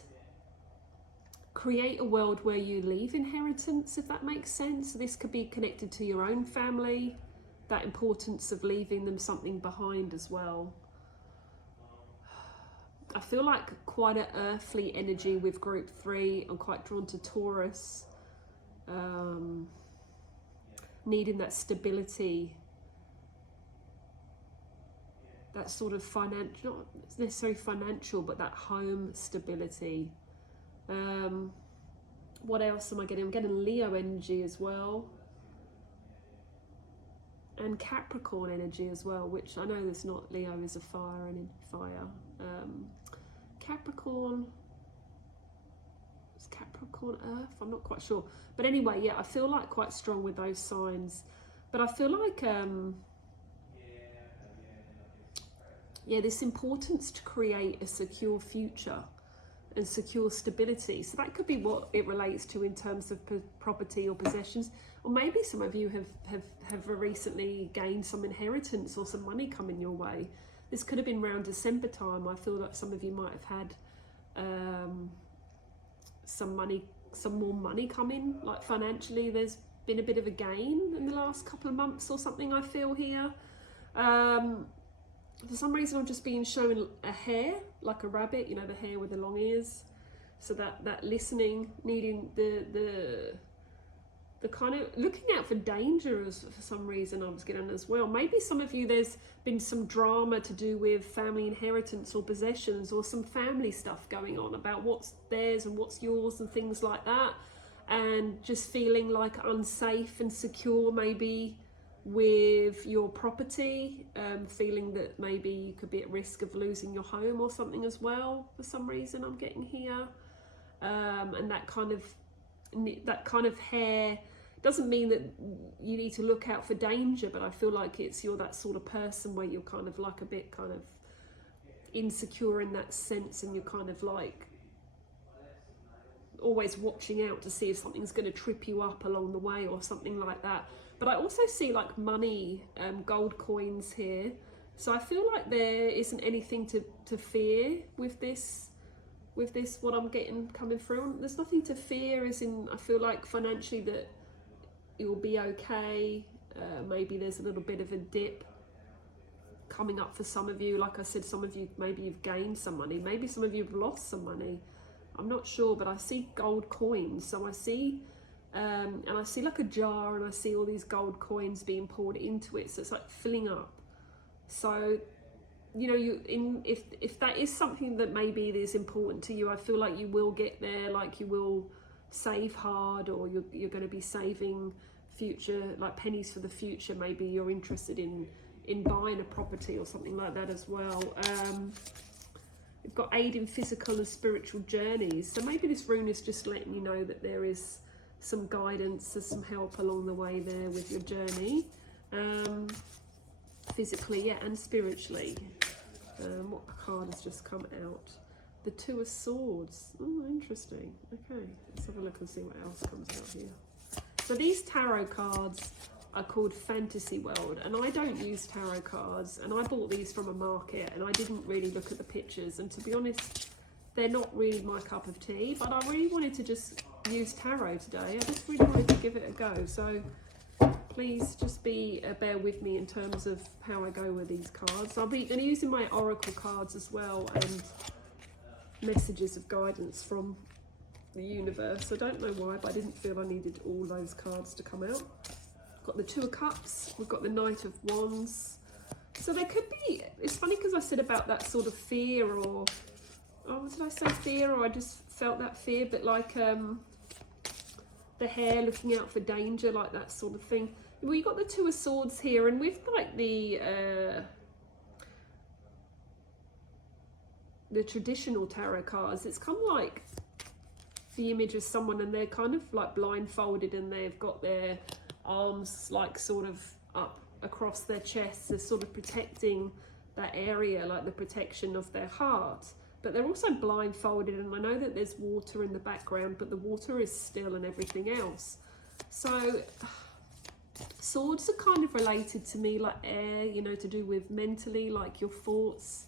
a world where you leave inheritance, if that makes sense. So this could be connected to your own family, that importance of leaving them something behind as well. I feel like quite an earthly energy with group 3. I'm quite drawn to Taurus, needing that stability, that sort of financial, not necessarily financial, but that home stability. What else am I getting? I'm getting Leo energy as well. and Capricorn energy as well, which I know there's not, Leo is a fire and fire. Capricorn, is Capricorn Earth? I'm not quite sure. But anyway, yeah, I feel like quite strong with those signs. But I feel like, yeah, this importance to create a secure future and secure stability. So that could be what it relates to in terms of property or possessions. Or maybe some of you have recently gained some inheritance or some money coming your way. This could have been around December time. I feel like some of you might have had some more money coming, like financially. There's been a bit of a gain in the last couple of months or something, I feel here. For some reason I'm just being shown a hare, like a rabbit, you know, the hare with the long ears. So that listening, needing the kind of looking out for dangers for some reason I was getting as well. Maybe some of you, there's been some drama to do with family inheritance or possessions or some family stuff going on about what's theirs and what's yours and things like that. And just feeling like unsafe and secure maybe with your property, feeling that maybe you could be at risk of losing your home or something as well for some reason I'm getting here. And that kind of hair doesn't mean that you need to look out for danger, but I feel like you're that sort of person where you're kind of like a bit kind of insecure in that sense, and you're kind of like always watching out to see if something's going to trip you up along the way or something like that. But I also see like money, gold coins here. So I feel like there isn't anything to fear with this, what I'm getting coming through. There's nothing to fear, as in I feel like financially that you'll be okay. Maybe there's a little bit of a dip coming up for some of you. Like I said, some of you, maybe you've gained some money. Maybe some of you have lost some money. I'm not sure, but I see gold coins. So I see, and I see like a jar, and I see all these gold coins being poured into it. So it's like filling up. So, you know, if that is something that maybe is important to you, I feel like you will get there. Like you will save hard, or you're going to be saving future, like pennies for the future. Maybe you're interested in buying a property or something like that as well. We've got aid in physical and spiritual journeys. So maybe this rune is just letting you know that there is some guidance, there's some help along the way there with your journey. Physically, yeah, and spiritually. What card has just come out? The Two of Swords. Oh, interesting. Okay, let's have a look and see what else comes out here. So these tarot cards are called Fantasy World, and I don't use tarot cards, and I bought these from a market, and I didn't really look at the pictures, and to be honest, they're not really my cup of tea, but I really wanted to just use tarot today. I just really wanted to give it a go, so please just bear with me in terms of how I go with these cards. I'll be using my oracle cards as well, and messages of guidance from the universe. I don't know why, but I didn't feel I needed all those cards to come out. Got the Two of Cups, we've got the Knight of Wands. So there could be, it's funny because I said about that sort of fear, or, oh, did I say fear, or I just felt that fear, but like the hair looking out for danger, like that sort of thing. Well, you got the Two of Swords here, and with like the traditional tarot cards, it's kind of like the image of someone, and they're kind of like blindfolded, and they've got their arms like sort of up across their chest. They're sort of protecting that area, like the protection of their heart, but they're also blindfolded. And I know that there's water in the background, but the water is still and everything else. So swords are kind of related to me like air, you know, to do with mentally, like your thoughts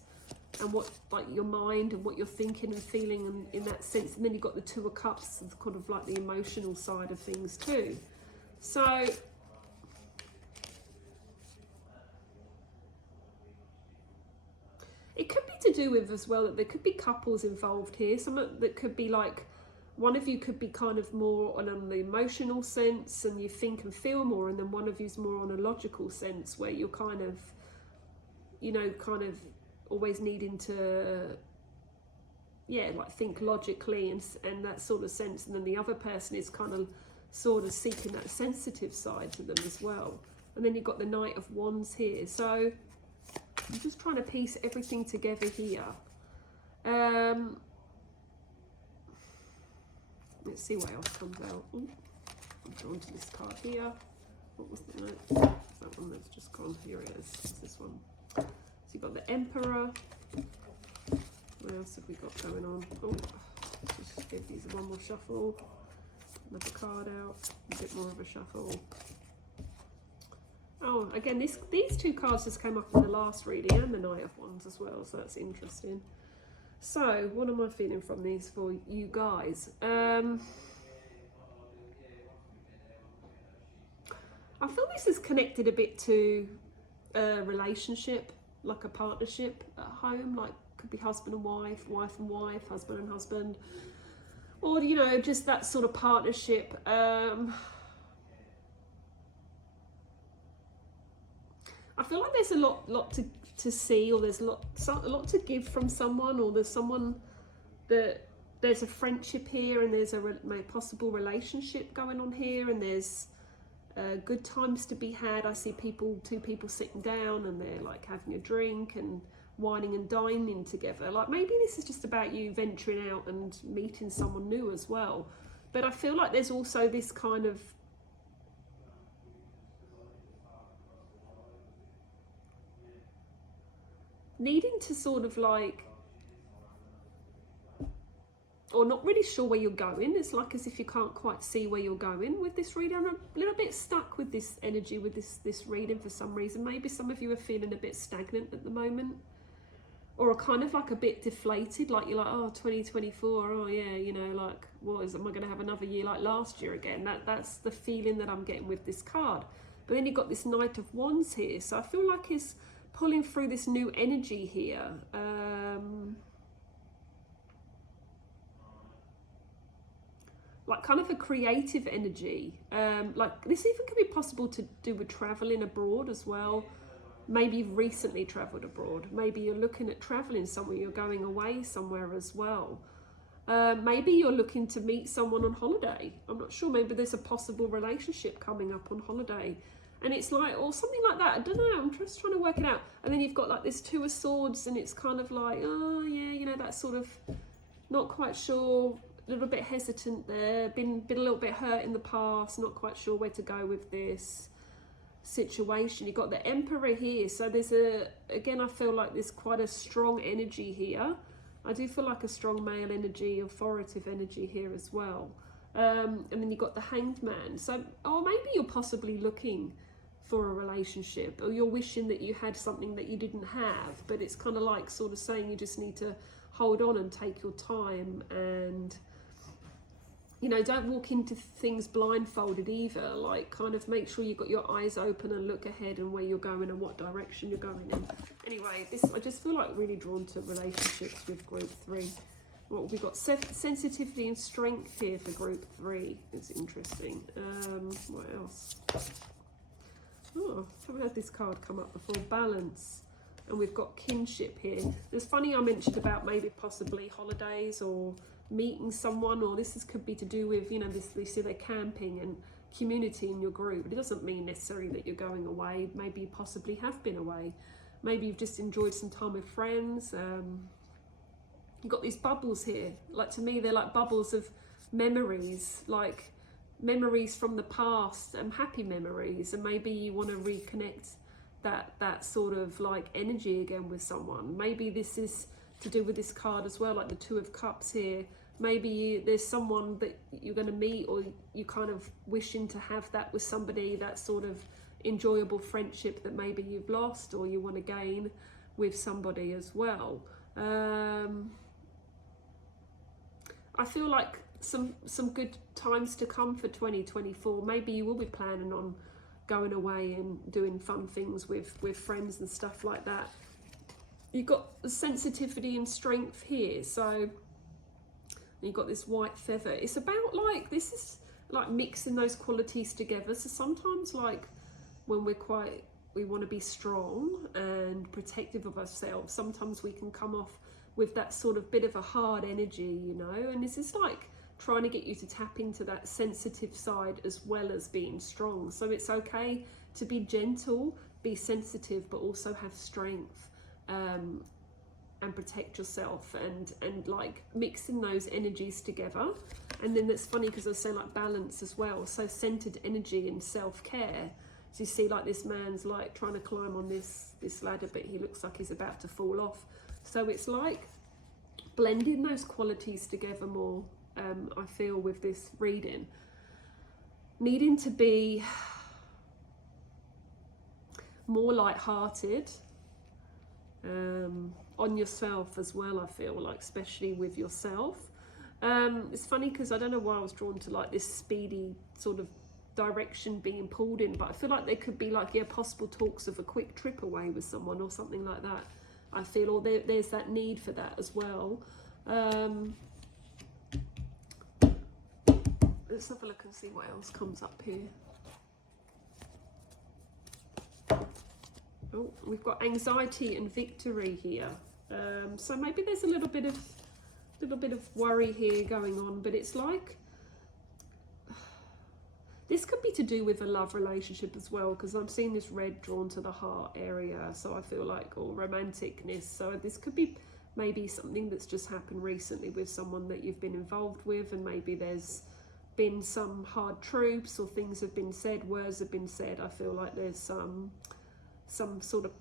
and what, like your mind and what you're thinking and feeling, and in that sense. And then you've got the Two of Cups, kind of like the emotional side of things too. So it could be to do with as well that there could be couples involved here. Some that could be like one of you could be kind of more on the emotional sense, and you think and feel more, and then one of you's more on a logical sense, where you're kind of, you know, kind of always needing to, yeah, like think logically and that sort of sense. And then the other person is kind of sort of seeking that sensitive side to them as well. And then you've got the Knight of Wands here. So I'm just trying to piece everything together here. Let's see what else comes out. Ooh, I'm drawn to this card here. What was the note? That one that's just gone. Here it is. It's this one. So you've got the Emperor. What else have we got going on? Oh, just give these one more shuffle. Another card out. A bit more of a shuffle. Oh, again, these two cards just came up in the last reading, and the Knight of Wands as well, so that's interesting. So, what am I feeling from these for you guys? I feel this is connected a bit to a relationship, like a partnership at home, like could be husband and wife, wife and wife, husband and husband, or, you know, just that sort of partnership. I feel like there's a lot to see, or there's a lot to give from someone, or there's someone that there's a friendship here, and there's a possible relationship going on here, and there's good times to be had. I see two people sitting down, and they're like having a drink and wining and dining together. Like maybe this is just about you venturing out and meeting someone new as well. But I feel like there's also this kind of needing to sort of like, or not really sure where you're going. It's like as if you can't quite see where you're going with this reading. I'm a little bit stuck with this energy, with this reading for some reason. Maybe some of you are feeling a bit stagnant at the moment, or are kind of like a bit deflated, like you're like, oh, 2024, oh yeah, you know, like, am I going to have another year like last year again? That's the feeling that I'm getting with this card. But then you've got this Knight of Wands here, so I feel like it's pulling through this new energy here. Like kind of a creative energy. Like this even could be possible to do with traveling abroad as well. Maybe you've recently traveled abroad. Maybe you're looking at traveling somewhere, you're going away somewhere as well. Maybe you're looking to meet someone on holiday. I'm not sure, maybe there's a possible relationship coming up on holiday. And it's like, or something like that. I don't know, I'm just trying to work it out. And then you've got like this Two of Swords, and it's kind of like, oh yeah, you know, that sort of, not quite sure, a little bit hesitant there, been a little bit hurt in the past, not quite sure where to go with this situation. You've got the Emperor here, so there's again, I feel like there's quite a strong energy here. I do feel like a strong male energy, authoritative energy here as well. And then you've got the Hanged Man. So, or maybe you're possibly looking for a relationship, or you're wishing that you had something that you didn't have, but it's kind of like sort of saying you just need to hold on and take your time, and, you know, don't walk into things blindfolded either. Like kind of make sure you've got your eyes open and look ahead and where you're going and what direction you're going in. Anyway, I just feel like really drawn to relationships with group 3. What we've got, sensitivity and strength here for group 3. It's interesting. What else? Oh, haven't had this card come up before. Balance. And we've got kinship here. It's funny I mentioned about maybe possibly holidays or meeting someone, or could be to do with, you know, they say they're camping and community in your group. It doesn't mean necessarily that you're going away. Maybe you possibly have been away. Maybe you've just enjoyed some time with friends. You've got these bubbles here. Like, to me, they're like bubbles of memories, like memories from the past, and happy memories. And maybe you want to reconnect that sort of like energy again with someone. Maybe this is to do with this card as well, like the Two of Cups here. Maybe there's someone that you're going to meet, or you kind of wishing to have that with somebody, that sort of enjoyable friendship that maybe you've lost or you want to gain with somebody as well. I feel like some good times to come for 2024. Maybe you will be planning on going away and doing fun things with friends and stuff like that. You've got the sensitivity and strength here, so you've got this white feather. It's about like, this is like mixing those qualities together. So sometimes, like when we want to be strong and protective of ourselves, sometimes we can come off with that sort of bit of a hard energy, you know. And this is like trying to get you to tap into that sensitive side as well as being strong. So it's okay to be gentle, be sensitive, but also have strength, and protect yourself, and like mixing those energies together. And then that's funny because I was saying like balance as well, so centered energy and self-care. So you see like this man's like trying to climb on this ladder, but he looks like he's about to fall off. So it's like blending those qualities together more, I feel, with this reading. Needing to be more light-hearted, on yourself as well, I feel like, especially with yourself. It's funny because I don't know why I was drawn to like this speedy sort of direction being pulled in, but I feel like there could be like, yeah, possible talks of a quick trip away with someone or something like that, I feel, or there's that need for that as well. Let's have a look and see what else comes up here. Oh, we've got anxiety and victory here. So maybe there's a little bit of worry here going on, but it's like this could be to do with a love relationship as well, because I'm seeing this red drawn to the heart area, so I feel like, or romanticness. So this could be maybe something that's just happened recently with someone that you've been involved with, and maybe there's been some hard truths or things have been said, words have been said. I feel like there's some sort of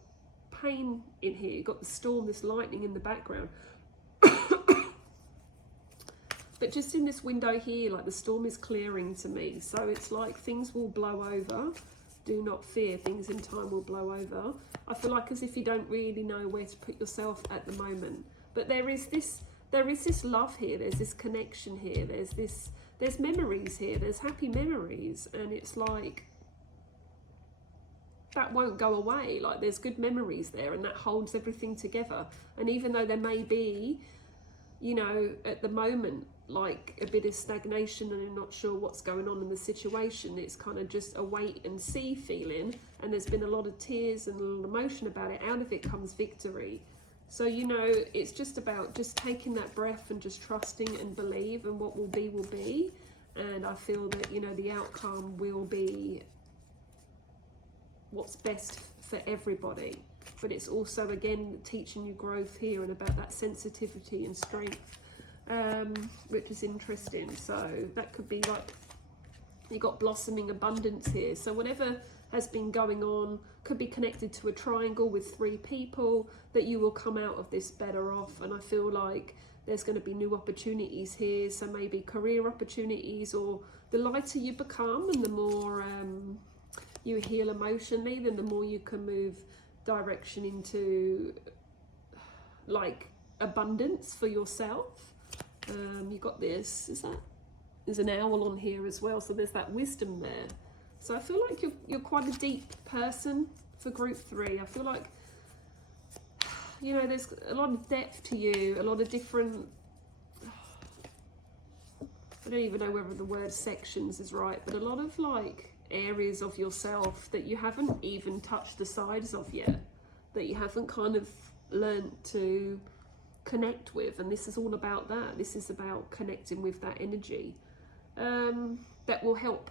pain in here. You've got the storm, this lightning in the background. But just in this window here, like the storm is clearing to me. So it's like things will blow over. Do not fear, things in time will blow over. I feel like as if you don't really know where to put yourself at the moment. But there is this love here, there's this connection here, there's memories here, there's happy memories, and it's like that won't go away. Like there's good memories there, and that holds everything together. And even though there may be, you know, at the moment, like a bit of stagnation and you're not sure what's going on in the situation, it's kind of just a wait and see feeling, and there's been a lot of tears and a little emotion about it. Out of it comes victory. So, you know, it's just about just taking that breath and just trusting and believe, and what will be. And I feel that, you know, the outcome will be what's best for everybody. But it's also, again, teaching you growth here and about that sensitivity and strength, which is interesting. So that could be like, you got blossoming abundance here. So whatever has been going on could be connected to a triangle with 3 people, that you will come out of this better off. And I feel like there's going to be new opportunities here. So maybe career opportunities, or the lighter you become and the more you heal emotionally, then the more you can move direction into like abundance for yourself. You got this, there's an owl on here as well, so there's that wisdom there. So I feel like you're quite a deep person for group 3. I feel like, you know, there's a lot of depth to you, a lot of different, I don't even know whether the word sections is right, but a lot of like areas of yourself that you haven't even touched the sides of yet, that you haven't kind of learned to connect with. And this is all about that. This is about connecting with that energy, that will help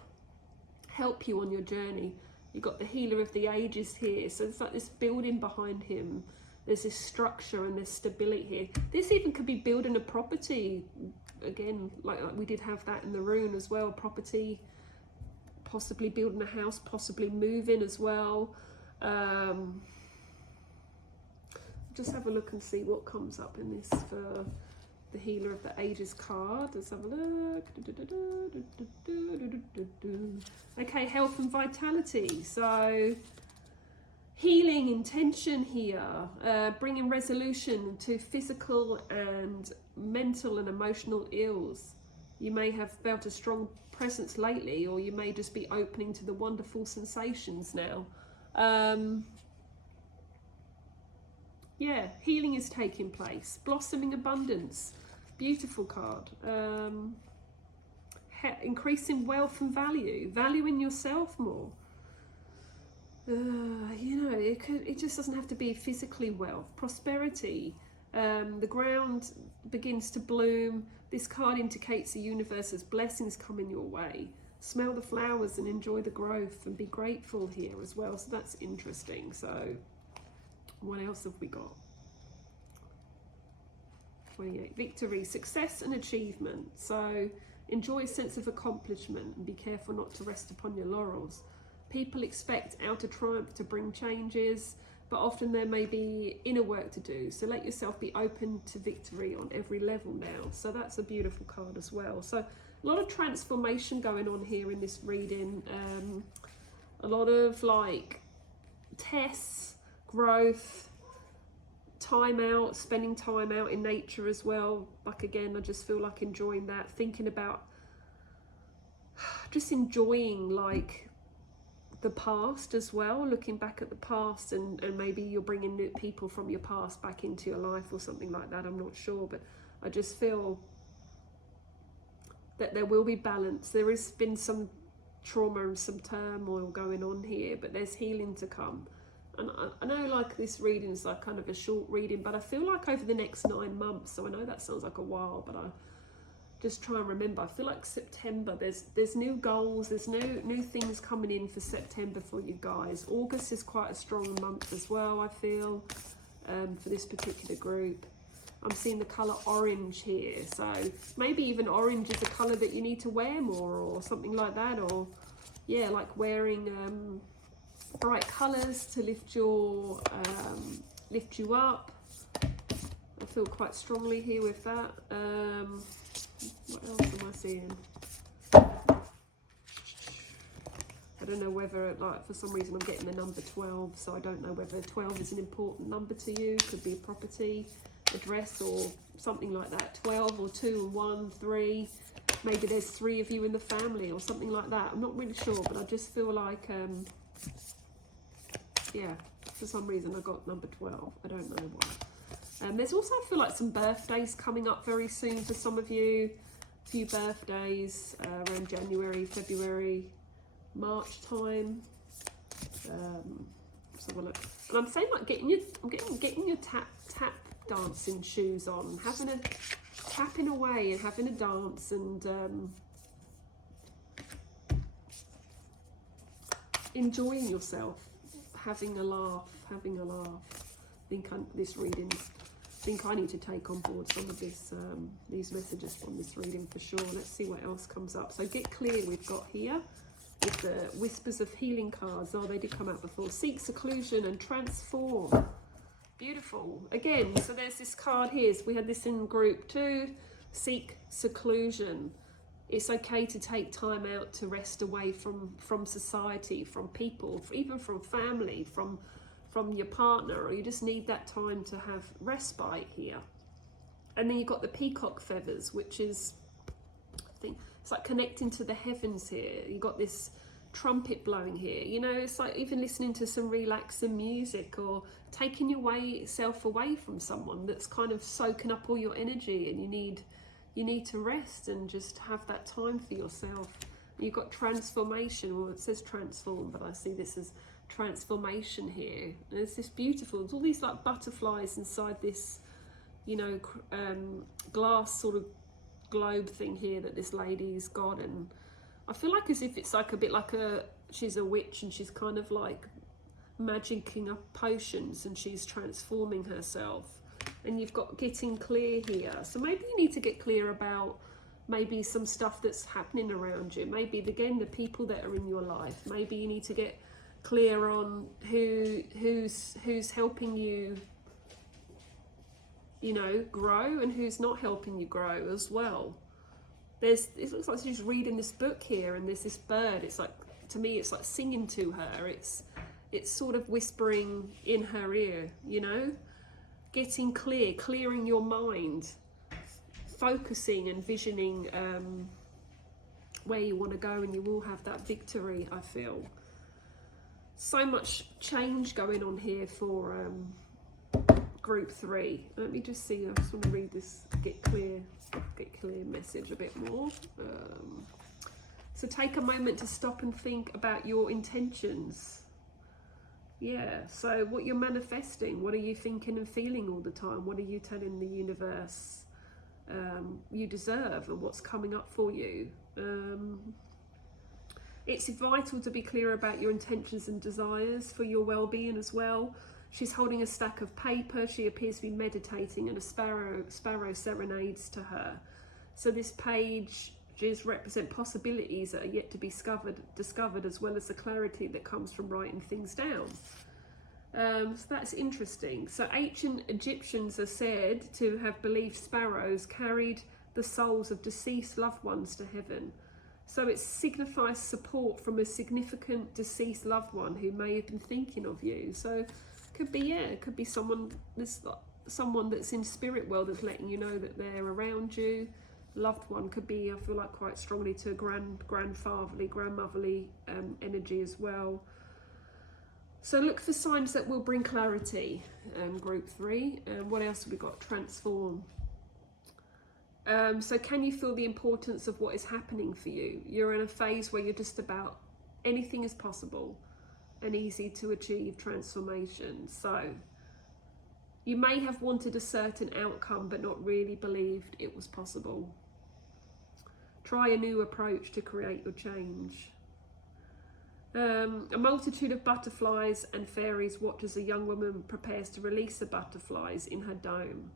you on your journey. You've got the healer of the ages here, so it's like this building behind him. There's this structure and there's stability here. This even could be building a property again, like we did have that in the rune as well. Property, possibly building a house, possibly moving as well. Just have a look and see what comes up in this for the healer of the ages card. Let's have a look. Okay, health and vitality. So healing intention here, bringing resolution to physical and mental and emotional ills. You may have felt a strong presence lately, or you may just be opening to the wonderful sensations now. Yeah, healing is taking place. Blossoming abundance, beautiful card. Increasing wealth and value, valuing yourself more. You know, it just doesn't have to be physically wealth. Prosperity, the ground begins to bloom. This card indicates the universe has blessings coming your way. smell the flowers and enjoy the growth and be grateful here as well. So that's interesting. So what else have we got? 28, victory, success and achievement. So enjoy a sense of accomplishment and be careful not to rest upon your laurels. People expect outer triumph to bring changes, but often there may be inner work to do. So let yourself be open to victory on every level now. So that's a beautiful card as well. So a lot of transformation going on here in this reading. A lot of like tests, growth, time out, spending time out in nature as well. Like again, I just feel like enjoying that, thinking about just enjoying like the past as well, looking back at the past, and maybe you're bringing new people from your past back into your life or something like that. I'm not sure, but I just feel that there will be balance. There has been some trauma and some turmoil going on here, but there's healing to come. And I know like this reading is like kind of a short reading, but I feel like over the next 9 months, so I know that sounds like a while, but I just try and remember, I feel like September, there's new goals, there's new things coming in for September for you guys. August is quite a strong month as well, I feel, for this particular group. I'm seeing the colour orange here, so maybe even orange is a colour that you need to wear more or something like that, or yeah, like wearing bright colours to lift you up. I feel quite strongly here with that. What else am I seeing? I don't know whether, like, for some reason I'm getting the number 12, so I don't know whether 12 is an important number to you. Could be a property, address, or something like that. 12 or 2 and 1, 3. Maybe there's 3 of you in the family or something like that. I'm not really sure, but I just feel like, yeah, for some reason I got number 12. I don't know why. There's also, I feel like, some birthdays coming up very soon for some of you. A few birthdays around January, February, March time. Let's have a look. And I'm saying like getting your tap dancing shoes on, tapping away and having a dance, and enjoying yourself, having a laugh. I think I need to take on board some of these messages from this reading for sure. Let's see what else comes up. So get clear we've got here with the Whispers of Healing cards. Oh, they did come out before. Seek seclusion and transform. Beautiful. Again, so there's this card here. So we had this in group 2. Seek seclusion. It's okay to take time out to rest away from society, from people, even from family, from your partner, or you just need that time to have respite here. And then you've got the peacock feathers, which is, I think, it's like connecting to the heavens here. You've got this trumpet blowing here. You know, it's like even listening to some relaxing music, or taking yourself away from someone that's kind of soaking up all your energy, and you need to rest and just have that time for yourself. You've got transformation. Well, it says transform, but I see this as transformation here. And it's this beautiful, there's all these like butterflies inside this, you know, glass sort of globe thing here that this lady's got. And I feel like as if it's like a bit like she's a witch, and she's kind of like magicking up potions, and she's transforming herself. And you've got getting clear here. So maybe you need to get clear about maybe some stuff that's happening around you. Maybe, again, the people that are in your life. Maybe you need to get clear on who's helping you, you know, grow, and who's not helping you grow as well. It looks like she's reading this book here, and there's this bird. It's like, to me, it's like singing to her. It's sort of whispering in her ear, you know. Getting clear, clearing your mind, focusing and visioning where you want to go, and you will have that victory, I feel. So much change going on here for group 3. Let me just see, I just want to read this get clear message a bit more. So take a moment to stop and think about your intentions. Yeah, so what you're manifesting, what are you thinking and feeling all the time? What are you telling the universe you deserve, and what's coming up for you? It's vital to be clear about your intentions and desires for your well-being as well. She's holding a stack of paper. She appears to be meditating, and a sparrow serenades to her. So this page just represent possibilities that are yet to be discovered, as well as the clarity that comes from writing things down. So that's interesting. So ancient Egyptians are said to have believed sparrows carried the souls of deceased loved ones to heaven. So it signifies support from a significant deceased loved one who may have been thinking of you. So could be, yeah, it could be someone that's in spirit world that's letting you know that they're around you. Loved one could be, I feel like, quite strongly to grandfatherly, grandmotherly energy as well. So look for signs that will bring clarity. Group 3. What else have we got? Transform. So can you feel the importance of what is happening for you? You're in a phase where you're just about anything is possible and easy to achieve transformation. So you may have wanted a certain outcome but not really believed it was possible. Try a new approach to create your change. A multitude of butterflies and fairies watch as a young woman prepares to release the butterflies in her dome.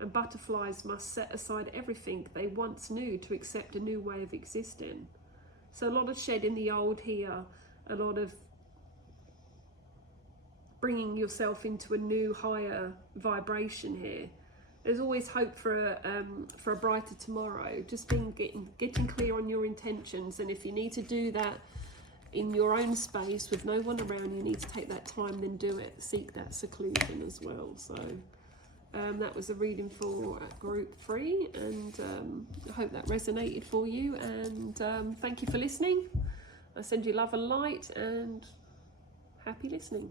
And butterflies must set aside everything they once knew to accept a new way of existing. So a lot of shedding the old here, a lot of bringing yourself into a new, higher vibration here. There's always hope for a brighter tomorrow. Just getting clear on your intentions, and if you need to do that in your own space with no one around, you need to take that time, then do it. Seek that seclusion as well. So that was a reading for group 3, and I hope that resonated for you, and thank you for listening. I send you love and light, and happy listening.